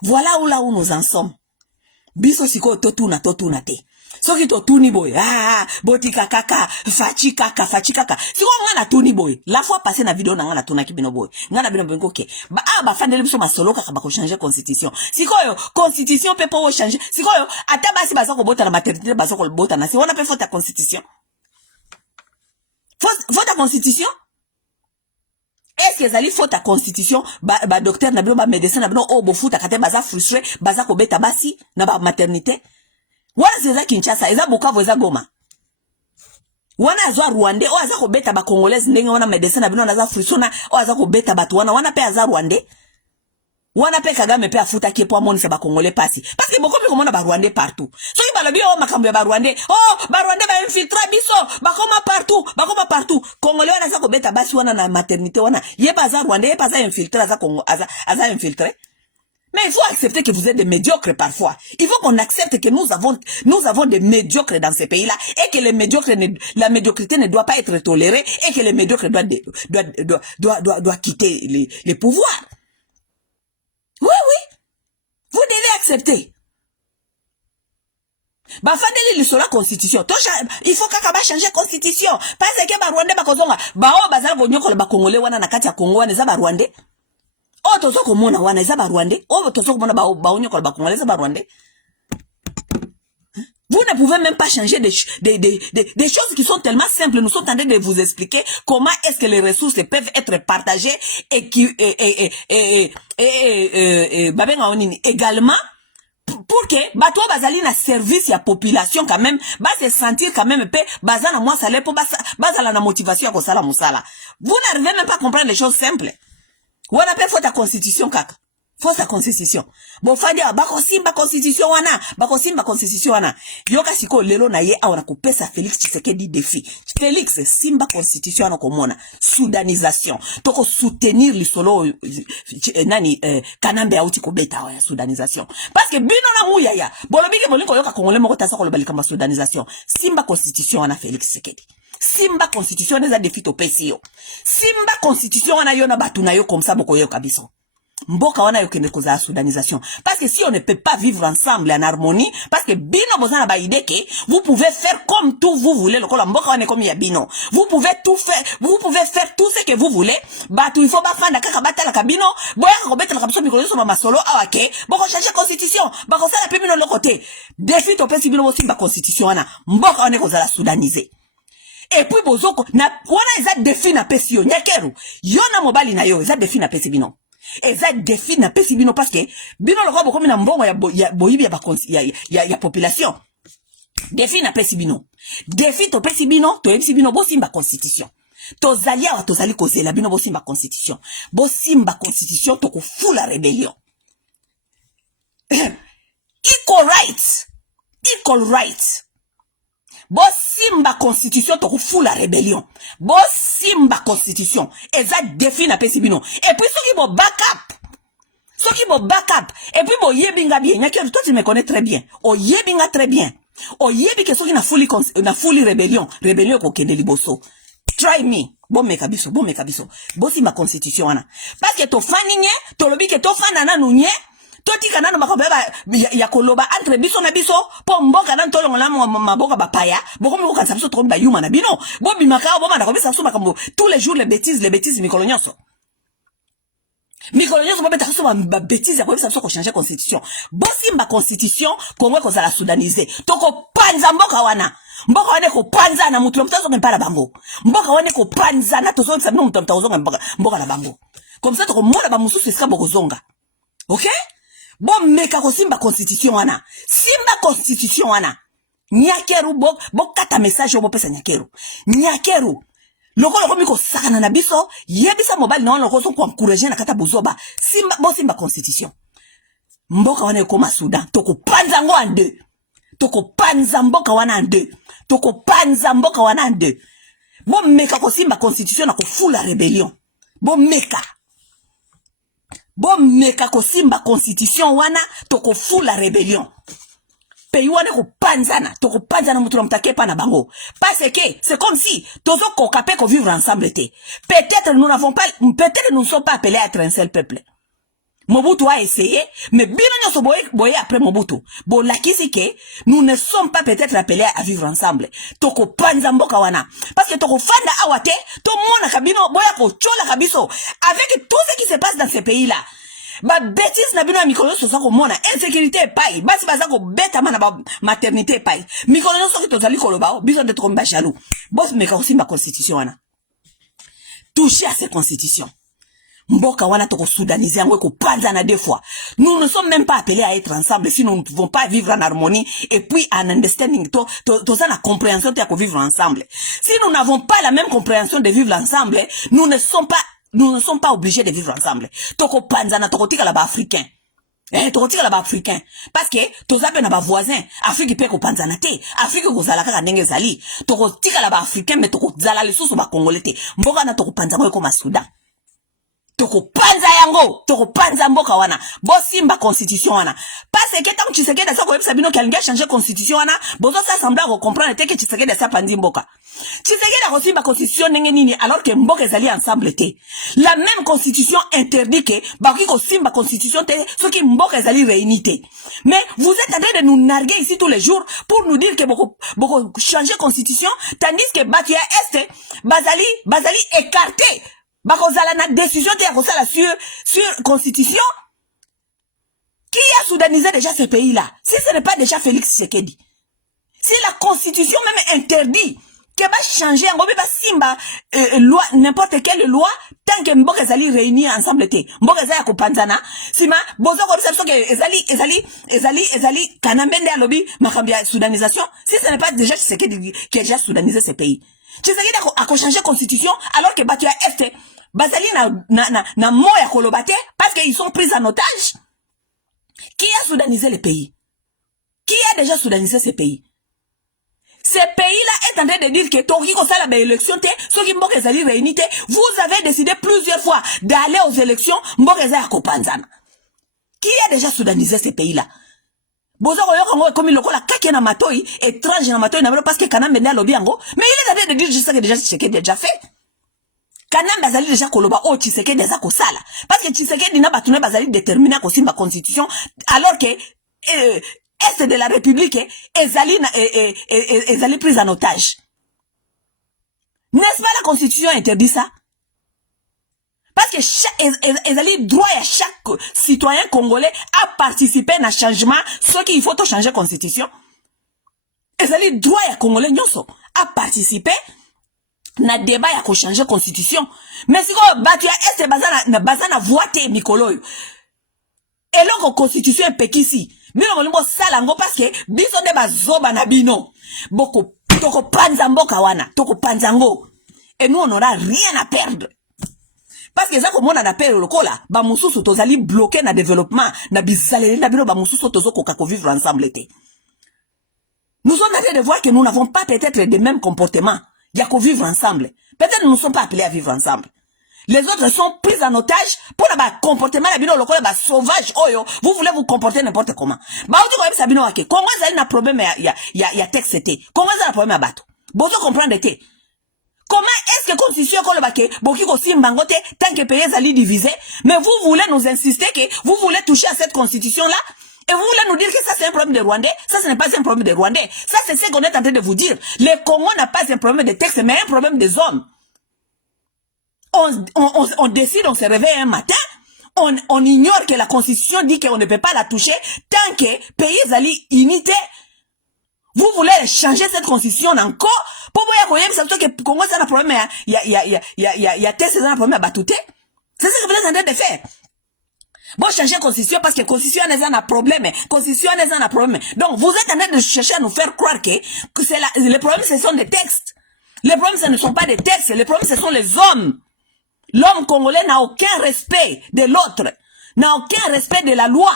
Voilà où nous en sommes. Biso siko totuna te. Soki totuni boy. Botika kaka, fachi kaka. Siko ngana tuni boy. La fois passée na vidéo na ngana tuna kibino boy. Ngana bino bengo ke. Ba fandele biso masolo kaka ba ko changer constitution. Siko yo constitution peut pas changer. Siko yo ata basi baza ko bota na maternité baza ko bota na. Si on a fait faute à constitution. Faute à constitution? Est-ce que zali faut ta constitution ba docteur na bino ba médecin na bino bo futa kate baza frustré baza ko beta basi na ba maternité wana zeza Kinshasa eza Bukavu eza Goma wana azwa Rwanda o aza ko beta ba congolaise ndenge wana médecin na bino na za frustré na o aza ko beta batu wana pe aza Rwanda wana pe Kagame pe afuta ke po amoni sa ba congolais pasi parce que beaucoup comme on a ba Rwanda partout so ki balobi o makambo ya ba Rwanda ba Rwanda ba infiltra biso ba koma partout congolais wana za ko beta basi wana na maternité wana ye ba za Rwanda ye ba za infiltra za Congo aza infiltré. Mais il faut accepter que vous êtes des médiocres parfois. Il faut qu'on accepte que nous avons des médiocres dans ces pays-là et que la médiocrité ne doit pas être tolérée et que les médiocres doivent quitter les pouvoirs. Oui. Vous devez accepter. Ba fandeli li sur la constitution. Il faut kaka ba changer constitution. Parce que ba Rwanda ba kozonga. Ba o bazala ko nyoko ba Congolais wana na kati ya Congo wana za ba Rwanda. O tozo ko mona wana za ba Rwanda. O tozo ko mona ba nyoko ba Congolais za ba Rwanda. Vous ne pouvez même pas changer des choses qui sont tellement simples. Nous sommes en train de vous expliquer comment est-ce que les ressources peuvent être partagées et qui également pour que bato bazali na service ya population quand même ba se sentir quand même pe bazana moi salaire pour bazala na motivation ya kosala musala. Vous n'arrivez même pas à comprendre les choses simples. Ou on appelle faute à constitution kaka. Faute à constitution. Bon fadia bakosimba constitution wana. Yoka siko lelo na ye awana kopesa Félix Tshisekedi défi. Félix simba constitution wana komona. Soudanisation. Toko soutenir lisolo kanambe auti kobeta ya soudanisation. Parce que bino na muyaya. Bolobike bolingo yoka kongole moko tasa ko lobalika ma soudanisation. Simba constitution wana Félix Tshisekedi. Simba constitution neza défi to pesio. Simba constitution wana yona batu na yo comme ça boko yo kabiso. Mboka wana yokende koza soudanisation. Parce que si on ne peut pas vivre ensemble en harmonie, parce que bino bozana ba idée que vous pouvez faire comme tout vous voulez, le kola mboka wana comme ya bino. Vous pouvez faire tout ce que vous voulez. Batu il faut ba fanda kaka batala kabino, boya ko betela kabiso mikolo so ma solo awake, boko changer constitution, bako sala pe bino le côté. Défi to pesi bino bosimba constitution wana. Mboka wana koza la soudaniser. Et puis bozoko na wana eza défi na pesi yo nyakeru. Yona mobali na yo eza défi na pesi bino. Et ça défi na pesi bino parce que bino le robo comme na mbongo ya boyibi ya population. Défi na pesi bino. Défi to pesi bino, to pesi bino bosimba constitution. To zalia wa to zali kozela bino bosimba constitution. Bosimba constitution to ko full la rébellion. Equal rights. Bosimba constitution to full la rébellion. Bosimba constitution. Et ça défi na pesi bino. Et puis ceux qui vont backup. Et puis bon yebinga bien. Nyakero toi tu me connais très bien. O yebinga très bien. O yebi que ceux qui na fully rébellion. Rébellion ko kende liboso. Try me. Bon me kabiso. Bosimba constitution wana. Parce que to faninye, to lobi que to fanana nunye. Toti kanano makobe ya koloba entre biso na biso po mboka na ntolo ngala maboka bapaya boko moko kanisa biso to ba yuma na bino bo bimaka bo manda ko bisa so makambo tous les jours les bêtises mikolonyoso Mikolonyo so beta so ba bêtise ya ko bisa so ko changer constitution. Bosimba constitution Congo ko za la soudaniser. Toko panza mboka wana. Mboka wane ko panza na mutu mtazo ngempala bango. Mboka wane ko panza na tozo nsa no mtazo mboka la bango. Comme ça toko mona ba mususu ska boko zonga. OK? Bon meka ko simba constitution wana. Simba constitution wana. Nyakeru bo kata message bo pesa nyakeru. Nyakeru lokolo komi ko sakana na biso yebisa mobile na lokolo so ko encourager na kata bozoba simba constitution mboka wana ekoma Soudan toko panza ngo en deux toko panza mboka wana en deux toko panza mboka wana en deux bon meka ko simba constitution na ko fula rébellion bon meka ko simba constitution wana toko fula rébellion pays wane ko panzana to ko panzana mutu na mtake pa na bango parce que c'est comme si tozo ko kapé ko vivre ensemble té peut-être nous ne sommes pas appelés à être un seul peuple. Mobutu a essayé mais bien nyoso boye après Mobutu bon la kisi que nous ne sommes pas peut-être appelés à vivre ensemble to ko panza mboka wana parce que to ko fanda awate to mona kabino boya ko chola kabiso avec tout ce qui se passe dans ces pays là. Ba bêtise na bino ya mikolo so ko mona insécurité pai basi baza ko beta mana ba maternité pai mikolo so ki tozali koloba biso de tromba jaloux boss meka aussi ma constitution wana toucher à cette constitution mboka wana to ko soudaniser yango ko panza na deux fois nous ne sommes même pas appelés à être ensemble si nous ne pouvons pas vivre en harmonie et puis en understanding to ça la compréhension de vivre ensemble si nous n'avons pas la même compréhension de vivre ensemble nous ne sommes pas obligés de vivre ensemble. Toko panzana, toko tika la ba africain. Toko tika la ba africain. Parce que, tozape na ba voisin. Afrique pe ko panzana te. Afrique ko zalaka ka ndenge zali. Toko tika la ba africain, mais toko zala le susu ba congolais te. Mboka na toko panzana ko ma Soudan. Toko panza yango. Toko panza mboka wana. Bosimba constitution wana. Parce que tant que tu sais que ça ko yebisa bino kelinga changer constitution wana, bozo ça semble ko comprendre te que tu sais que ça pandi mboka. Tu sais que la Rosimba constitution n'est nini alors que mboka ezali ensemble te. La même constitution interdit que baki ko simba constitution te ce qui mboka ezali réunité. Mais vous êtes en train de nous narguer ici tous les jours pour nous dire que beaucoup changer constitution tandis que Batia Est bazali écarté. Bako zala na décision te ya kosala sur constitution. Qui a soudanisé déjà ce pays-là? Si ce n'est pas déjà Félix Tshisekedi. Si la constitution même interdit que va changer en ba simba loi n'importe quelle loi tant que mboka ezali réunis ensemble te mboka ezali ko panzana sima bozo ko biso que ezali kanambende alobi makambia soudanisation si ce n'est pas déjà Tshisekedi qui a déjà soudanisé ce pays Tshisekedi a changer constitution alors que Batia Est bazali na moya kolobate parce qu'ils sont pris en otage. Qui a soudanisé le pays? Qui a déjà soudanisé ce pays? Ce pays-là est en train de dire que Toki ko sala ba élection te, ceux qui mboka ezali réunité, vous avez décidé plusieurs fois d'aller aux élections, mboka ezali ko panzana. Qui a déjà soudanisé ce pays-là? Bozo ko yoka comme lokola kake na matoi, étrange na matoi na parce que Kanambe na lobi yango, mais il est en train de dire juste que déjà Tshisekedi déjà fait. Kanambe azali déjà koloba o Tshisekedi eza ko sala parce que Tshisekedi na batune bazali déterminer ko simba constitution alors que Est de la République ezali prise en otage. N'est-ce pas la constitution interdit ça? Parce que ezali droit à chaque citoyen congolais à participer à un changement, ce qu'il faut to changer constitution. Ezali droit à congolais nyonso à participer na débat ya ko changer constitution. Mais si ko Batia Est bazana voter mikolo yo. Et là constitution pekisi. Bino kolimbo sala ngo parce que biso de bazoba na bino. Boko toko panza mboka wana, toko panza ngo. Et nous on n'aura rien à perdre. Parce que ça comme on a perdre lokola, ba mususu tozali bloqué na développement, na bizaleli na bino ba mususu tozo koka ko vivre ensemble té. Nous sommes en train de voir que nous n'avons pas peut-être les mêmes comportements. Il y a qu'au vivre ensemble. Peut-être nous ne sommes pas appelés à vivre ensemble. Les autres sont pris en otage pour le comportement la bino lokola ba sauvage oyo. Vous voulez vous comporter n'importe comment. Ba oti ko yebisa bino wake. Congo ezali na problème ya texte te. Congo ezali na problème ya bato. Bozo comprendre te. Comment est-ce que constitution ko le bake boki ko simba ngote tant que pays ezali divisé, mais vous voulez nous insister que vous voulez toucher à cette constitution là? Et vous voulez nous dire que ça c'est un problème des Rwandais? Ça ce n'est pas un problème des Rwandais. Ça c'est ce qu'on est en train de vous dire. Le Congo n'a pas un problème de texte, mais un problème des hommes. On décide, on se réveille un matin, on ignore que la constitution dit qu'on ne peut pas la toucher tant que pays est unité. Vous voulez changer cette constitution encore pour vous dire que Congo c'est un problème, il y a test, c'est un problème à batouter. C'est ce que vous êtes en train de faire. Bon, changer la constitution parce que la constitution est un problème. Constitution est un problème. Donc, vous êtes en train de chercher à nous faire croire que les problèmes, ce sont des textes. Les problèmes, ce ne sont pas des textes. Les problèmes, ce sont les hommes. L'homme congolais n'a aucun respect de l'autre. N'a aucun respect de la loi.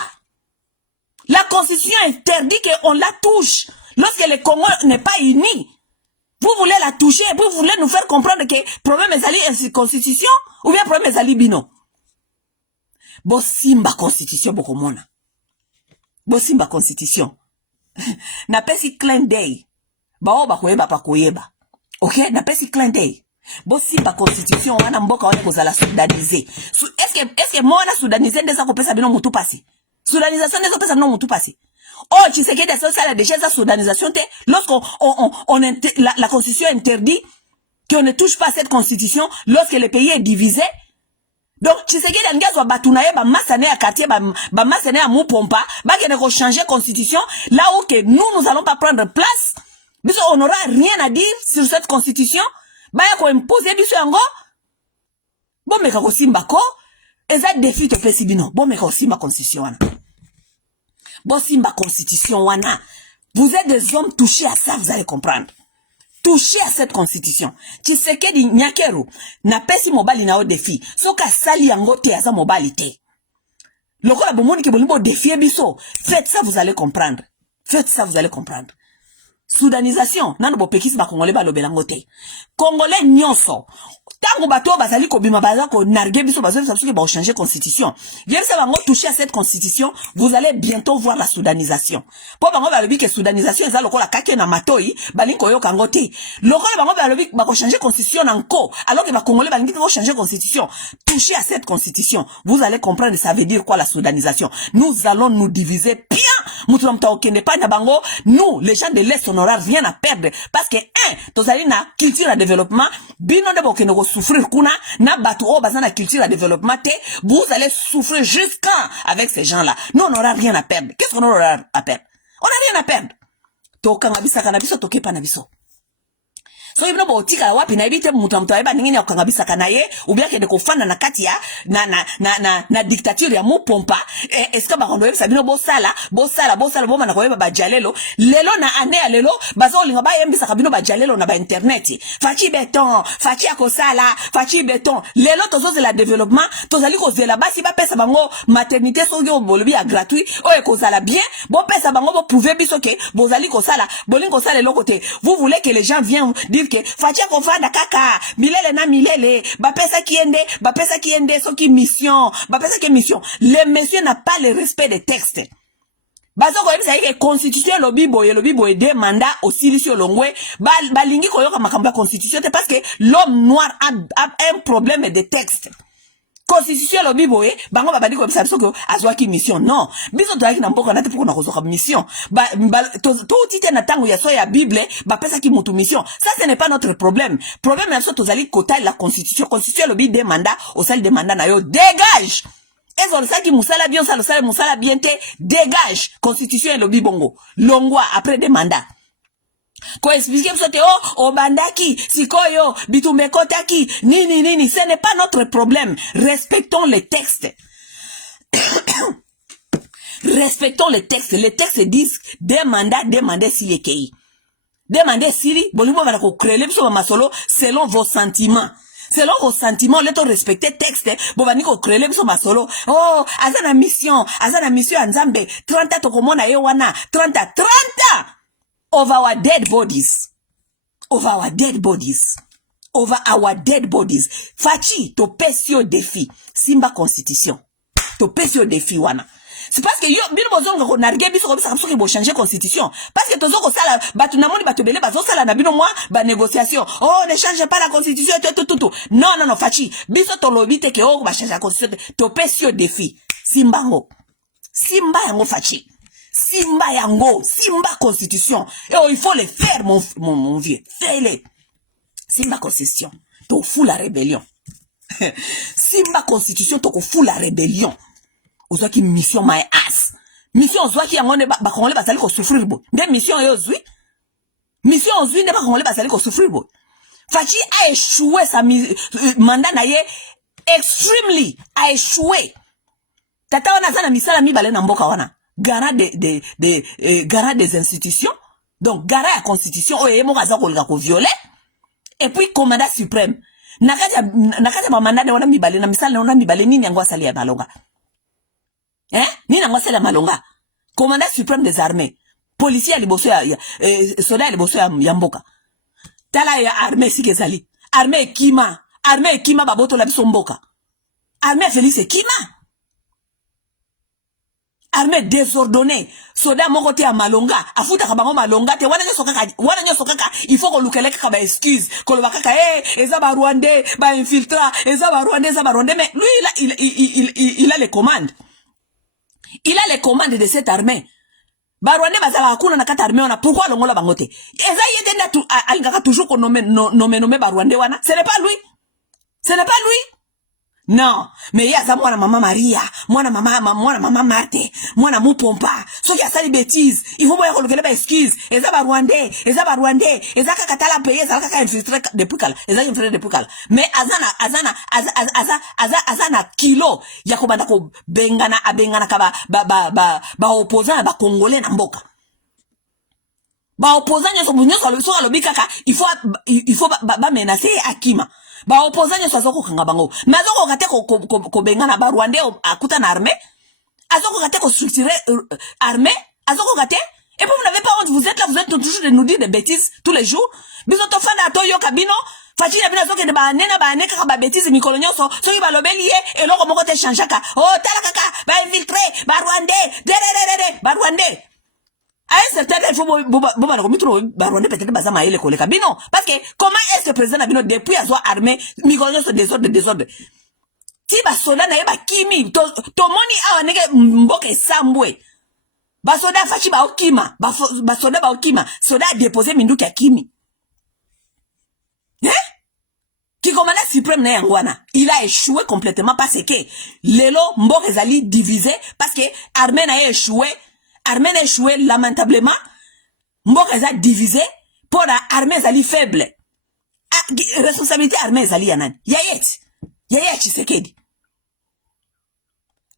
La constitution interdit qu'on la touche. Lorsque le Congo n'est pas uni, vous voulez la toucher, vous voulez nous faire comprendre que le problème est la constitution ou bien le problème est la bino. Bo simba constitution bokomona. Bo simba constitution. Na pesi clin d'œil. Ba oba koyeba pa koyeba. OK, na pesi clin d'œil. Bo simba constitution wana mboka wana kozala soudaniser. Est-ce que moi na soudaniser ndeza ko pesa bino mutu pasi? Soudanisation ndeza pesa bino mutu pasi. Oh, tu sais que des ça déjà sa soudanisation lorsqu'on la constitution interdit qu'on ne touche pas à cette constitution lorsque le pays est divisé. Donc, tu sais que l'engagement batunaye ba masane à quartier ba masane à Mupompa, ba qui ne changer constitution là où que nous allons pas prendre place. Mais on n'aura rien à dire sur cette constitution. Ba ya ko imposer biso yango. Bon mais kako simba ko, eza défi to pesi bino. Bon mais kako simba constitution wana. Bon simba constitution wana. Vous êtes des hommes touchés à ça, vous allez comprendre. Touché à cette constitution. Tu sais que Nyakero na pesi mobali na o défi. Soka sali yango te aza mobali te. Lokola bomoni ke bolibo défier biso. Faites ça, vous allez comprendre. Faites ça, vous allez comprendre. Soudanisation. Nano bo pekisi ba Congolais ba lobelango te. Congolais nyonso. Tango bato bazali ko bima baza ko nargue biso bazo que ba changer constitution. Bien ça bango toucher à cette constitution, vous allez bientôt voir la soudanisation. Po bango ba lobi que soudanisation eza lokola kake na matoi, balinko yo kango te. Lokola bango ba lobi ba ko changer constitution nanko, alors que ba Congolais balingi ko changer constitution. Toucher à cette constitution, vous allez comprendre ça veut dire quoi la soudanisation. Nous allons nous diviser bien. Mutulamta okende pa na bango, nous les gens de l'Est on n'aura rien à perdre parce que tozali na culture à développement, bino de bokende ko souffrir kuna na batu o bazana culture à développement te, vous allez souffrir jusqu'à avec ces gens-là. Nous on n'aura rien à perdre. Qu'est-ce qu'on aura à perdre? On n'a rien à perdre. Toka ngabisa kana biso tokepa na biso. So ibino botika wapi na ibite mutamto eba ningine okangabisa kanaye ubia kende kofana na kati ya na dictature ya Mupompa est-ce que ba kondo yebisa bino bosala boma na koyeba ba jalelo lelo na ane ya lelo bazo linga ba yembisa kabino ba jalelo na ba internet fachi beton fachi akosala fachi beton lelo tozo la développement tozali kozela basi ba pesa bango maternité soki obolobi ya gratuit o ekozala bien bo pesa bango bo prouver biso ke bozali kosala bolingo sala lelo côté vous voulez que les gens viennent dire que fatia kofanda kaka milele na milele bapesa kiende soki mission bapesa ki mission. Le monsieur n'a pas le respect des textes. Bazo ko yebisa que constitution le bibo et deux mandats au silicio longwe balingi koyoka makambo ya constitution parce que l'homme noir a un problème de texte. Constitution lo biboye bango babadi ko bisa biso ko azwaki mission non biso to yaki na mboko na te poko na kozoka mission to tite na tango ya so ya bible ba pesa ki mutu mission. Ça ce n'est pas notre problème. Problème ya so tozali kota la constitution lo bi des mandats au salle des mandats na yo dégage. Et on sait que musala bien ça le sale musala bien te dégage constitution lo bi bongo longwa après des mandats. Ko expliquer bisote o bandaki sikoyo bitumekotaki nini ce n'est pas notre problème. Respectons les textes. Respectons les textes. Les textes disent demandez si les kei. Demandez si bolimo bana ko créer biso masolo selon vos sentiments. Selon vos sentiments, let on respecter texte. Bobani ko créer biso masolo. Oh, azana mission anzambe 30 to komona yo wana 30 over our dead bodies. Over our dead bodies. Fachi, to pesio défi. Simba constitution. To pesio défi wana. C'est parce que yo, bino bozonga ko narge biso ko bisa kapso ki bo changer constitution. Parce que tozo ko sala, batu namoni batu bele bazo sala na bino moi, ba négociation. Oh, ne change pas la constitution, tout. Non, Fachi. Biso to lobite ke oh, ba changer la constitution. To pesio défi. Simba yango Fachi. Simba constitution. Et oh, il faut le faire, mon vieux. Fais-le. Simba constitution. To fou la rébellion. Simba constitution toko fou la rébellion. Ozo ki mission my ass. Mission ozo ki yangone ba kongole basali ko souffrir bo. Nde mission yo zui. Mission ozui nde ba kongole basali ko souffrir bo. Fachi a échoué sa mandat na ye extremely a échoué. Tata wana zana misala mi bale na mboka wana. Garant garant des institutions. Donc garant la constitution oye mo kaza ko ko violer. Et puis commandant suprême. Nakati ba mandat de wana mi bale na misala wana mi bale nini yango asali ya malonga. Nini yango asali ya malonga. Commandant suprême des armées. Policier ya liboso ya soldat ya liboso ya mboka. Tala ya armée sikezali. Armée kima baboto la biso mboka. Armée Félix kima. Armée désordonnée. Soda moko te ya malonga. Afuta kabango malonga te. Wana nyo sokaka. Il faut qu'on lukeleke kaba excuse. Koloba kaka eza ba Rwandais, ba infiltra, eza ba Rwandais. Mais lui il a les commandes. Il a les commandes de cette armée. Ba Rwandais bazala hakuna na kata armée wana. Pourquoi longola bangote? Eza yete nda alingaka toujours qu'on nomme ba Rwandais wana. Ce n'est pas lui. Non, mais yaza mwana mama Maria, mwana mama Marthe, mwana Mupompa, soki asali bêtise, il faut boya kolokele ba excuse, eza ba Rwandais, eza kakatala paye, eza kaka infiltré depuis kala, eza infiltré depuis kala. Mais azana kilo, ya kobanda ko abengana ka ba opposant ba congolais na mboka. Ba opposant nyoso so alobi kaka, il faut ba menacer Akima. Ba opposant nyoso azoko kanga bango. Mais azoko kate ko bengana ba Rwandais akuta na armée. Azoko kate ko structurer armée. Azoko kate. Et puis vous n'avez pas honte, vous êtes là, vous êtes toujours de nous dire des bêtises tous les jours. Bisoto fana to yo kabino. Fachi na bino zoke de ba neka ba bêtises mikolo nyoso. Soki ba lobeli ye eloko moko te changeaka. Oh tala kaka ba infiltré ba Rwandais. Ba Rwandais. À un certain temps, il faut peut-être baza maele koleka bino parce que comment est-ce que président Nabino depuis a soit armé migonyo so désordre ti ba soda na ye ba kimi to moni awa nege mboka esambwe ba soda fachi ba okima ba soda ba okima soda a déposé minduki ya kimi qui commandait suprême na yangwana il a échoué complètement parce que lelo mboka ezali divisé parce que armée na ye échoué. Armée a échoué lamentablement. Mboka eza divisé. Pour la armée ezali faible. Responsabilité armée ezali yanan. Yayet Tshisekedi.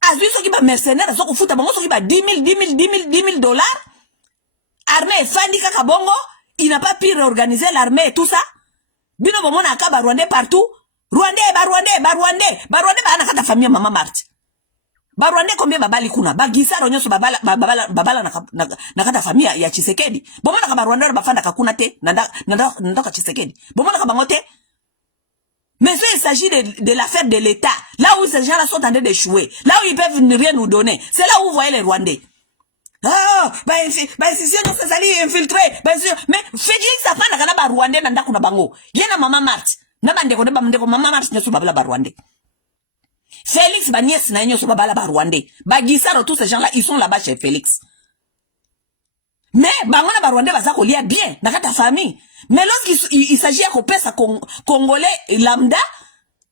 Azui soki ba mercenaire soko futa bango soki ba 10 000 $. Armée fandi kaka bongo. Il n'a pas pu réorganiser l'armée et tout ça. Bino bomona akaba Rwandais partout. Rwandais ba anakata famille Mama Marthe. Ba Rwandais combien babali kuna ba gisaro nyoso babala nakata famia ya Tshisekedi bomona ka ba Rwandais bafanda kakuna te nanda ka Tshisekedi bomona ka bangote. Mais il s'agit de l'affaire de l'État là où ces gens-là sont en train d'échouer là où ils peuvent rien nous donner c'est là où vous voyez les Rwandais si on s'est infiltré mais Félix ça fanda kana ba Rwandais nanda kuna bango yena Mama Marthe na bandeko de bandeko Mama Marthe nyoso babala ba Rwandais. Félix Baniès na nyoso babala ba Rwandais. Ba Gisaro tous ces gens là ils sont là-bas chez Félix. Mais bangona ba Rwandais baza kolia bien na kata famille. Mais lorsqu'il s'agit ya kopesa congolais lambda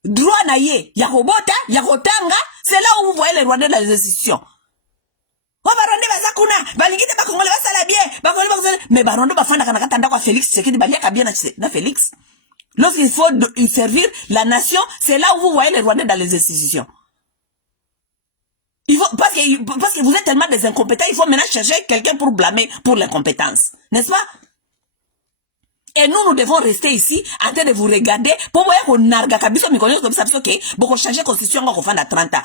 droit na ye ya kobota ya kotanga c'est là où vous voyez les Rwandais dans les institutions. Ba Rwandais baza kuna balingite ba congolais basala bien ba congolais basala mais ba Rwandais bafanda kana kata ndako Félix Tshisekedi baliaka bien na Félix. Lorsqu'il faut servir la nation, c'est là où vous voyez les Rwandais dans les institutions. Il faut, parce que vous êtes tellement des incompétents, il faut maintenant chercher quelqu'un pour blâmer pour l'incompétence. N'est-ce pas? Et nous devons rester ici, en train de vous regarder, pour voir qu'on narga kabiso mikonyo comme ça, parce que, beaucoup changer constitution, on va faire 30 ans.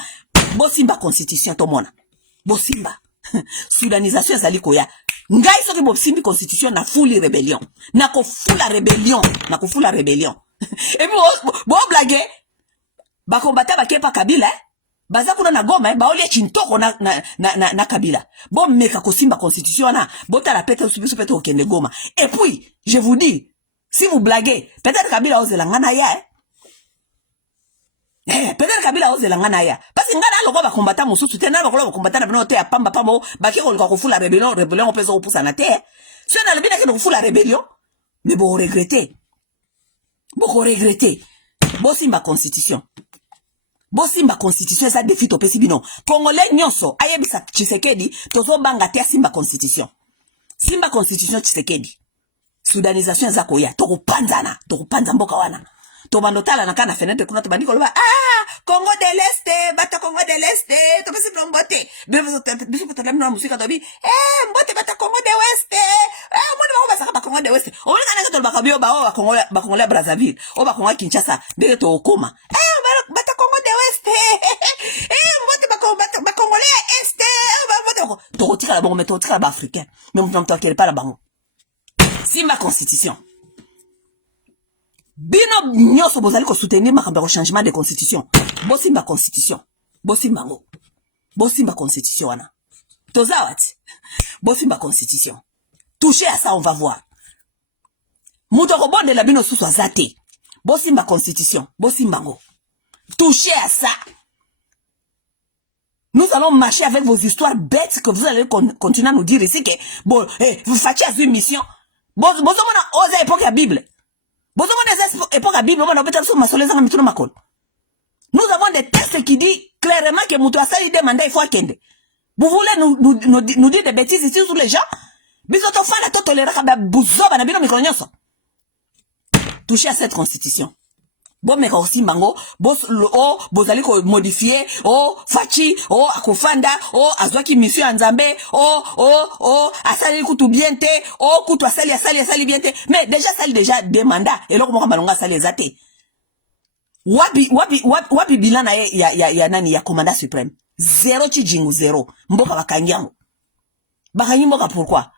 Bosimba constitution, tout le monde. Bosimba. Sudanisation, ça likoya. Ngai soki bosimbi constitution na fuli rébellion. Na ko fula rébellion. Et puis, bo blague, ba kombata ba kepa Kabila, baza kuna na Goma, ba olie chintoko na Kabila. Bon meka kosimba constitution na, bota la pete subiso pete okende Goma. Et puis, je vous dis, si vous blaguez, peut-être Kabila ose la ngana ya, peut-être Kabila ose la ngana ya. Parce que ngana loko ba kombata mususu te na ba kombata na bino te ya pamba ba ke ko fula rébellion on peut se repousser na terre. Si on a le bien que nous fous la rébellion, mais bon regretter. Bosimba constitution. Bosimba constitution ça défi to pesi bino. Congolais nyonso ayebisa Tshisekedi tozo banga te simba constitution. Simba constitution Tshisekedi. Sudanisation za koya to panza mboka wana. To bandotala na kana fenêtre kuna to bandiko loba Congo de l'Est bata Congo de l'Est to pesi mbote. Biso potala na musika to bi mbote bata Congo de l'Ouest. Moni ba basaka ba Congo de l'Ouest. O ngana to ba kabio ba Congo la Brazzaville. O ba Congo Kinshasa de to okoma. Bata Congo de l'Ouest. Mbote ba Congolais Est. To tika la bongo mais to tika ba africain. Mais on to kele pas la bango. Simba constitution. Bino nyoso bozali ko soutenir makambo ya changement de constitution. Bosimba constitution. Bosimba ngo. Bosimba constitution wana. Tozawati. Bosimba constitution. Toucher à ça on va voir. Muto ko bonde la bino susu azate. Bosimba constitution. Bosimba ngo. Toucher à ça. Nous allons marcher avec vos histoires bêtes que vous allez continuer à nous dire ici que bon, vous faites une mission. Bozo mona oza époque ya Bible. Bozo mona époque ya Bible, mona obeta so masoleza na mituna makolo. Nous avons des textes qui disent clairement que mutu asali de mandat il faut akende. Vous voulez nous dire des bêtises ici sur les gens? Bisoto fana to tolera ka buzoba na bino mikonyoso. Toucher à cette constitution. Bon meka aussi mango, bozali ko modifier, fachi, akofanda, azwaki mission anzambe, asali kutu biente, kutu asali biente, mais déjà sali déjà des mandats, et là comment balonga sali ezate. Wapi bilan na ya nani ya commandant suprême. 0 chijingu 0. Mboka bakangiango. Bakangi mboka pourquoi?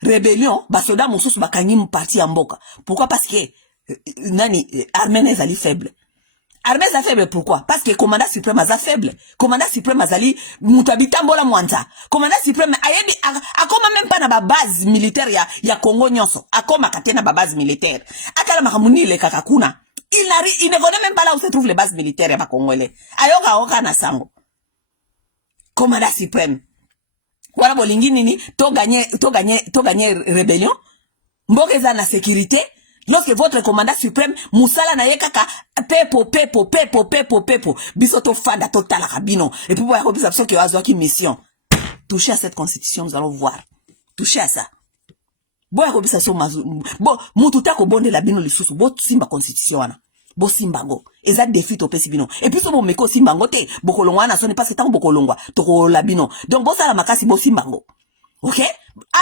Rébellion, basoda mususu bakangi parti ya mboka. Pourquoi? Parce que nani armée ezali faible. Armée za faible pourquoi? Parce que commandant suprême aza faible. Commandant suprême azali mutabita mbola mwanza. Commandant suprême ayebi akoma même pas na ba base militaire ya Congo nyonso. Akoma katena ba base militaire. Akala makamuni le kakakuna. Il ne connaît même pas là où se trouvent les bases militaires ya ba Congolais. Ayoka oka na sango. Commandant suprême. Wana bolingi nini to gagner rébellion. Mboka eza na sécurité. Lorsque votre commandant suprême musala na yekaka pepo bisoto fanda total rabino et puis pour bisa biso que azwaki mission. Toucher à cette constitution, nous allons voir. Toucher à ça. Boya ko bisa so mazu bo mututa ko bonde la bino lisusu bo simba constitution wana. Bo simbango eza défi to pesi bino et puis so bo meko simbango te bokolongwa na sone parce que tant bokolongwa to ko la bino. Donc bo sala makasi bo simbango. OK?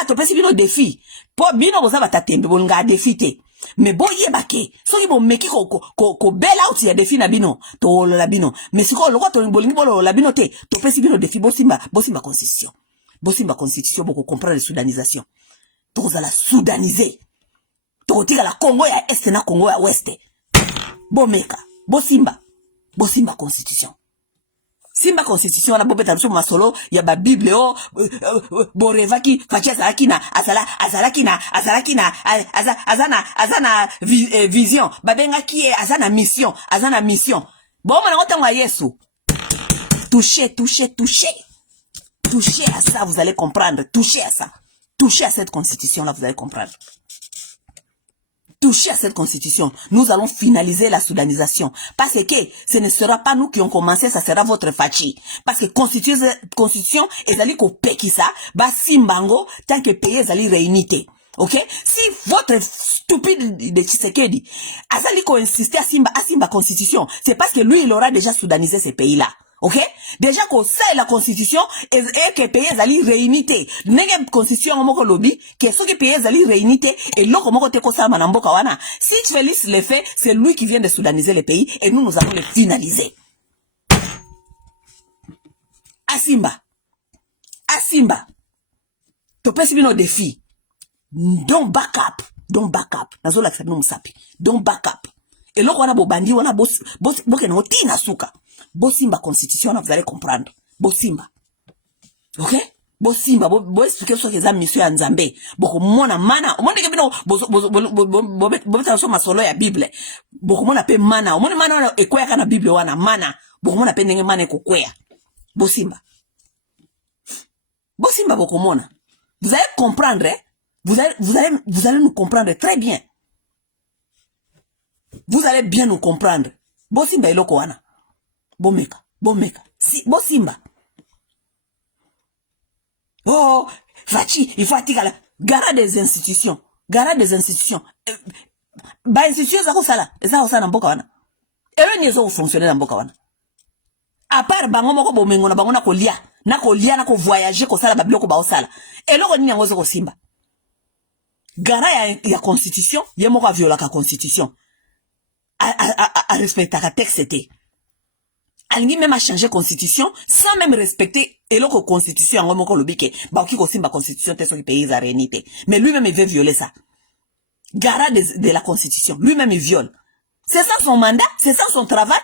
To pesi bino défi. Po bino boza batatembe bo nga défi te. Mais bon yebake soki bo meki ko bela out ya défi na bino to la bino mais siko lokwa to bolingi bolo la bino te to pesi bino défi bosimba constitution boko comprendre la soudanisation to za la soudaniser to tika la Congo ya Est na Congo ya Ouest bomeka bosimba constitution. Simba constitution na bobeta biso masolo ya ba Bible borevaki facha azana vision babenga ki azana mission bon na otanga Yesu. Touchez à ça, vous allez comprendre. Touchez à cette constitution là, vous allez comprendre. Toucher à cette constitution, nous allons finaliser la soudanisation. Parce que ce ne sera pas nous qui ont commencé, ça sera votre fachi. Parce que constitution, ezali ko pekisa, ba simbango, tant que pays ezali réunité. Ok? Si votre stupide de Tshisekedi, azali ko insister à simba constitution, c'est parce que lui, il aura déjà soudanisé ces pays-là. Ok? Déjà qu'on sait la constitution et que pays ezali réunité. Nenge constitution moko lobby que ceux qui pays ezali réunité et loko moko te ko sa manamboka wana. Si Félix le fait, c'est lui qui vient de soudaniser les pays et nous allons les finaliser. Asimba. To pesi bino défi. Don't back up. Nazola kisa bino musapi. Don't back up. Et loko wana bobandi wana boke no tina suka. Bosimba constitution, vous allez comprendre. Bosimba. Ok? Bosimba, bo expliquer ce que c'est mission ya Nzambe. Boko mona mana. Omone ke bino bobeta so masolo ya Bible. Boko mona pe mana. Omone mana ekoya kana Bible wana mana. Boko mona pe ndenge mana ekokwea. Bosimba boko mona. Vous allez comprendre, vous allez nous comprendre très bien. vous allez bien nous comprendre. Bosimba eloko wana. Bomeka. Si, Bosimba. Oh, Fachi, il faut attirer garde des institutions. Garde des institutions. Ba institutions za kusala. Eza kusala na mboka wana. Elo nyezo fonctionner na mboka wana. À part bango moko bomengo na bango na kolia na voyager ko sala babiloko ba osala. Eloko nini yango zo kosimba. Gara ya constitution, ye moko a viola ka constitution. A respecter ka texte était. Alingi même a changer constitution sans même respecter eloko constitution yango moko lobike ba ki ko simba constitution te so ki pays a réunité. Mais lui-même il veut violer ça. Gara de la constitution, lui-même il viole. C'est ça son mandat, c'est ça son travail.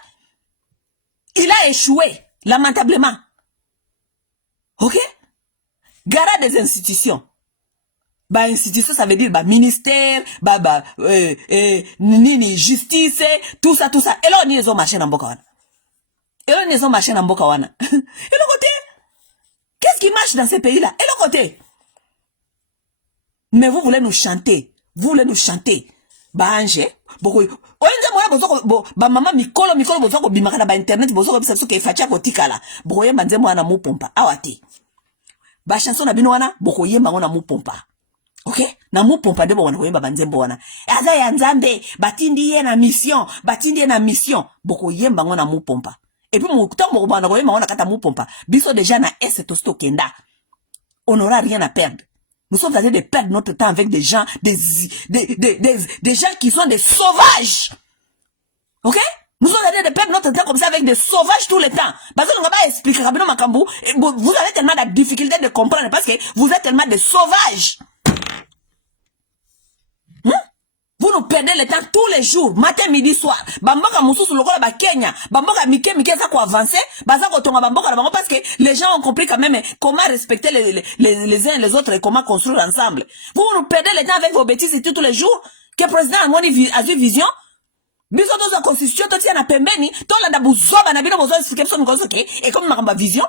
Il a échoué, lamentablement. Ok? Gara des institutions. Bah, institution, ça veut dire, bah, ministère, nini, justice, tout ça. Et là, on y est au marché dans Bokawana. Et là, on est au marché dans Bokawana. Et le côté? Qu'est-ce qui marche dans ces pays-là? Et le côté? Mais vous voulez nous chanter. Bah, Angé. Oyenza moya bozoko ba mama mikolo bozoko bimaka na ba internet bozoko bisa soke facha ko tikala boye manze mwana mu pompa awati ba chanson na bino wana boko yemba ngona mu pompa. Okay, na mu pompa de bo wana koyemba banzembo wana aza ya nzambe batindi ye na mission boko yemba ngona mu pompa. Et puis mu tango bana koyemba ngona kata mu pompa biso déjà na est to stokenda on n'aura rien à perdre. Nous sommes en train de perdre notre temps avec des gens, des gens qui sont des sauvages. Ok? Nous sommes en train de perdre notre temps comme ça avec des sauvages tout le temps. Parce que nous n'avons pas expliqué, vous avez tellement de difficultés de comprendre parce que vous êtes tellement des sauvages. Vous nous perdez le temps tous les jours, matin, midi, soir. Bamboka mususu lokola ba Kenya, bamboka mike ça ko avancer, baza ko tonga bamboka na bango parce que les gens ont compris quand même comment respecter les uns et les autres et comment construire ensemble. Vous nous perdez le temps avec vos bêtises tous les jours. Que le président a vu vision. Biso to sa constitution to tia na pembeni, to la da buzoba na bino bozo expliquer so ngozo ke et comme makamba vision.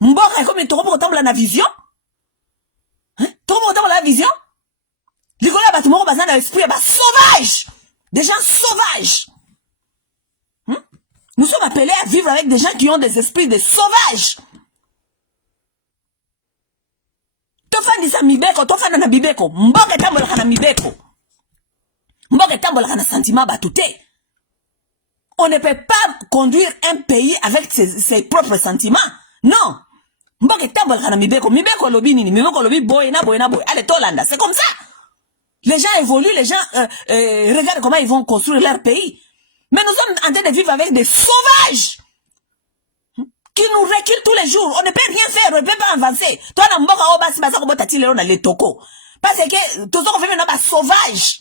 Mboka et comme to ko tomba na vision. Hein? To ko tomba la vision. Nicolas Batumoko bazan dans l'esprit, sauvage! Des gens sauvages! Nous sommes appelés à vivre avec des gens qui ont des esprits de sauvages! Tofan disa mibeko, tofan na bibeko, mboke tambola kana mibeko. Mboke tambola kana sentiment batouté. On ne peut pas conduire un pays avec ses propres sentiments. Non! Mboke tambola kana mibeko, mibeko lobi nini, mibeko lobi boy. Allez, Tolanda, c'est comme ça! Les gens évoluent, les gens regardent comment ils vont construire leur pays. Mais nous sommes en train de vivre avec des sauvages qui nous reculent tous les jours. On ne peut rien faire, on ne peut pas avancer. Toi, on a les toko. Parce que tout ça, on fait maintenant sauvage.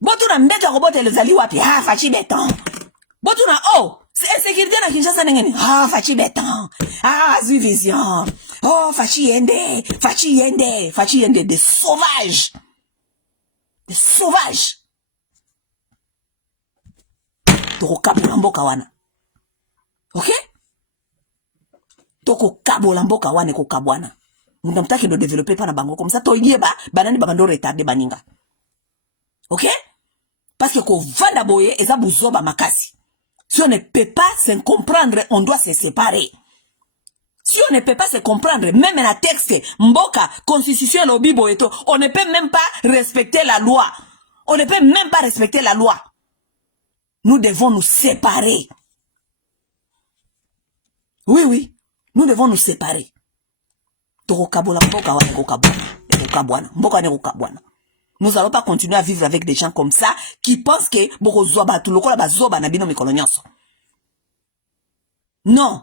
Botu na mbeka robote les ali wapi. Ah, fachi beton. Botu na oh. C'est insécurité na Kinshasa n'engeni. Ah, fachi beton. Ah, zui vision. Oh, fachi yende, des sauvages. Des sauvages. Toko kabola mboka wana. Ok? Toko kabola mboka wana ko kabwana. Mtamtaki ndo développer pa na bango comme ça to yeba banani bakando retarder baninga. Ok? Parce que ko vanda boye eza buzoba makasi. Si on ne peut pas se comprendre, on doit se séparer. Si on ne peut pas se comprendre, même la texte, mboka, constitution, lobibo et tout, on ne peut même pas respecter la loi. On ne peut même pas respecter la loi. Nous devons nous séparer. Oui, nous devons nous séparer. Nous allons pas continuer à vivre avec des gens comme ça qui pensent que non.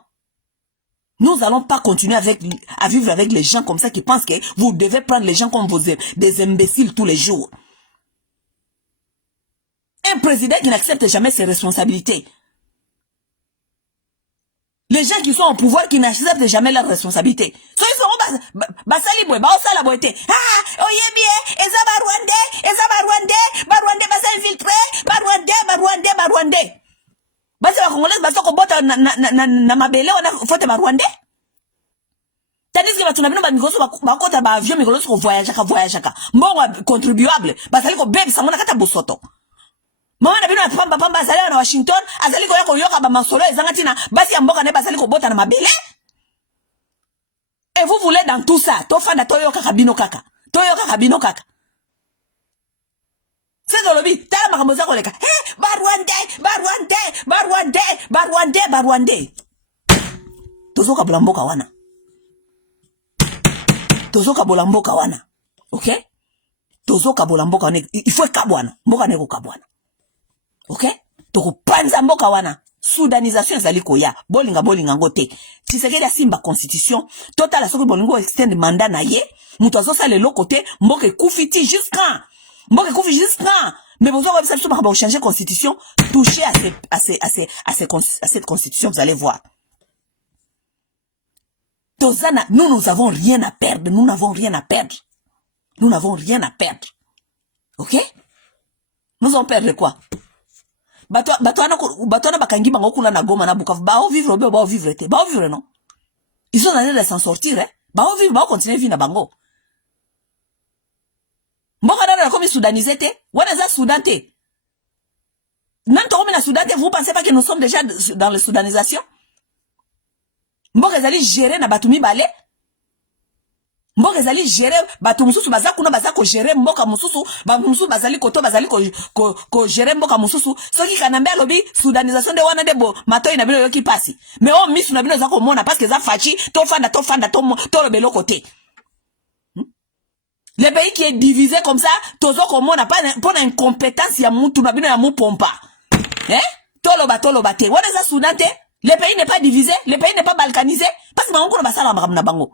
Nous allons pas continuer à vivre avec les gens comme ça qui pensent que vous devez prendre les gens comme des imbéciles tous les jours. Un président qui n'accepte jamais ses responsabilités. Les gens qui sont au pouvoir qui n'acceptent jamais leurs responsabilités. So ils seront basali boy, basala boyete. Ah, oye bien, eza Rwandais, basa infiltré, Rwandais. Basi ba Congolais basa ko bota na mabele on a fote Rwandais. tandis que batuna bino ba mikoso ba kota ba avion mikoso ko voyage ka mbongo contribuable bazali ko bebe sangona kata bosoto mwana bino pamba azali na Washington azali ko yako yoka ba masolo ezanga tina basi ya mboka ne bazali ko bota na mabele. Et vous voulez dans tout ça to fanda to yoka kabino kaka c'est dans le but tala makambo za koleka Barwande tozoka bolamboka wana OK tozoka bolamboka wana il faut kabwana mboka neko kabwana OK tokopanza mboka wana soudanisation ezali koya bolinga ngote Tshisekedi asimba constitution total soki bolingo extend mandat na ye mutu azosala lelo côté mboka ekufiti jusqu'à mais vous aurez besoin de changer constitution toucher à cette constitution vous allez voir Tozana, nous avons rien à perdre. OK? Nous allons perdre quoi? Batoana bakangi bango kula na Goma na Bukavu. Bao vivre non? Ils sont en train de s'en sortir, hein? Bao continuer vivre na bango. Mboka dada comme soudanisé te? Wana za Soudan te? Nanto comme na Soudan te, vous pensez pas que nous sommes déjà dans la soudanisation? Mboka ezali gérer na batumi bale mboka ezali gérer batu mususu bazakuna bazako gérer mboka mususu mususu bazali koto bazali ko gérer mboka mususu soki kanambe lobi soudanisation de wana debo matoyi na bino yoki pasi mais on misu na bino zako mona parce que za fachi to fanda to lobelo côté le pays qui est divisé comme ça tozo komona pas pour incompétence ya mutu na bino ya mu pompa toloba te wana za Soudan te. Le pays n'est pas divisé, le pays n'est pas balkanisé, parce que on va sala na bango.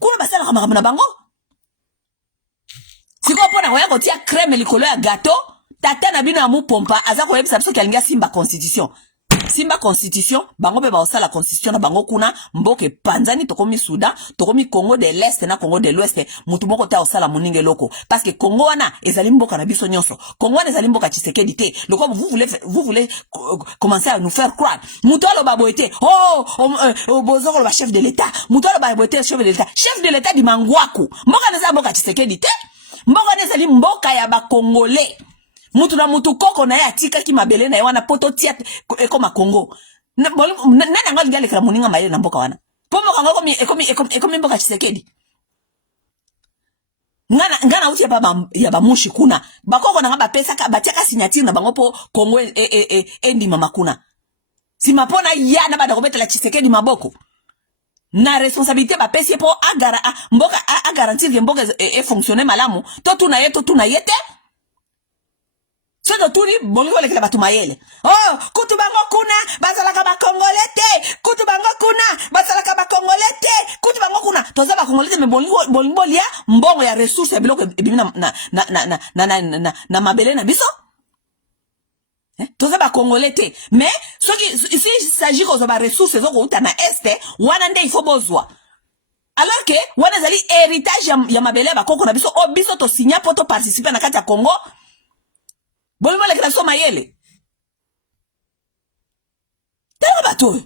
Kuna basala na bango. Siko pona waya ko tia crème likolo ya gâteau, tata na bino amu pompa aza ko yebisa biso kalinga simba constitution, bango pe ba osala constitution na bango kuna mboke panzani tokomi Soudan, tokomi Congo de l'Est na Congo de l'Ouest, mutu moko ta osala moninge loko parce que Congo wana ezali mboka na biso nyonso. Congo wana ezali mboka Tshisekedi te. Le comme vous voulez commencer à nous faire croire. Mutu alo baboete. Bozoko le chef de l'État. Mutu alo baboete chef de l'État. Chef de l'État di Mangwaku. Mboka neza mboka Tshisekedi te. Mboka neza li mboka ya ba Congolais. Mutu na mutu koko na ya tika ki mabele na wana poto tia ekoma Congo. Nana ngali gale kala muninga mayele na mboka wana. Pomo kango ekomi mboka Tshisekedi. Ngana uti ya ba mushi kuna. Bakoko na ngaba pesa ka batiaka signature na bango po Congo endi mama kuna. Si mapona ya na bada kobeta la Tshisekedi maboko. Na responsabilité ba pesi po mboka a garantir que mboka fonctionner malamu. To tuna yete. Sodo tuni bongo lekela batu mayele. Kutu bango kuna bazalaka ba Congolais. Kutu bango kuna bazalaka ba Congolais. Kutu bango kuna toza ba Congolais me bongo lia mbongo ya ressources biloko ebimi na mabele na biso. Toza ba Congolais te. Mais ici il s'agit ko ba ressources zoko uta na est wana nde il faut bozwa. Alors que wana zali héritage ya mabele ba koko na biso biso to signer pour to participer na kati ya Congo. Bolimo le kila soma yele. Tela bato.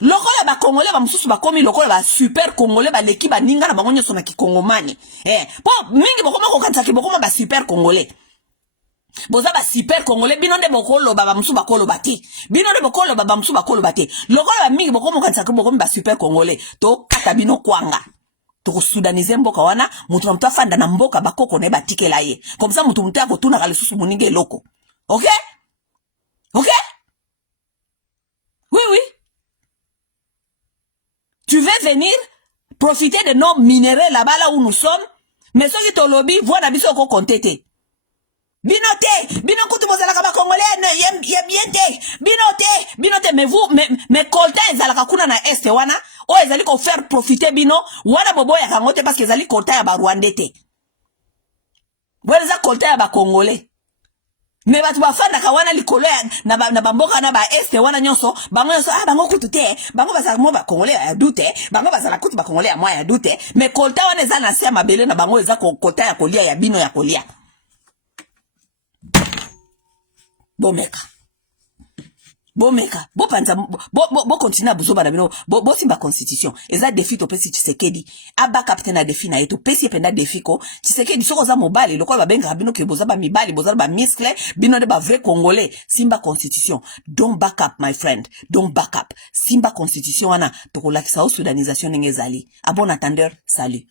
Lokola ba Congolais ba mususu ba komi lokola ba super Congolais ba leki ba ninga na bango nyoso na kikongomani. Po mingi bokoma ko kanisa ki bokoma ba super Congolais. Boza ba super Congolais bino nde bokolo ba mususu ba kolo bati. Bino nde bokolo ba mususu ba kolo bati. Lokola ba mingi bokoma ko kanisa ki bokoma ba super Congolais. To kata bino kwanga. Toko soudaniser mboka wana mutu na mtu fanda na mboka bakoko na batikela ye comme ça mutu mutako tuna kale susu muninge loko. OK oui tu veux venir profiter de nos minéraux là-bas là où nous sommes mais ceux qui te lobby voient na biso ko compter bino kutu bozalaka ba Congolais bien te mais vous mais kolta ezalaka kuna na est wana ezali ko faire profiter bino wana boboya kangote parce que ezali kolta ya ba Rwandais te wana za kolta ya ba Congolais mais batu bafanda ka wana likolo na bamboka na ba est wana nyonso bango kutu te bango bazala mo ba Congolais ya dute bango bazala kutu ba Congolais ya mwa ya dute mais kolta wana eza na sia mabele na bango eza kolta ya kolia ya bino ya kolia. bomeka bopanza bo continue buzoba na bino bo simba constitution eza défi to pesi Tshisekedi aba captain na défi na yeto pesi penda défi ko Tshisekedi soko za mobile lokola babenga bino ke bozaba mibali bozaba ba muscle bino de ba vrai congolais simba constitution don't back up my friend don't back up simba constitution wana to kolakisa o sudanisation ngezali a bon attendeur salut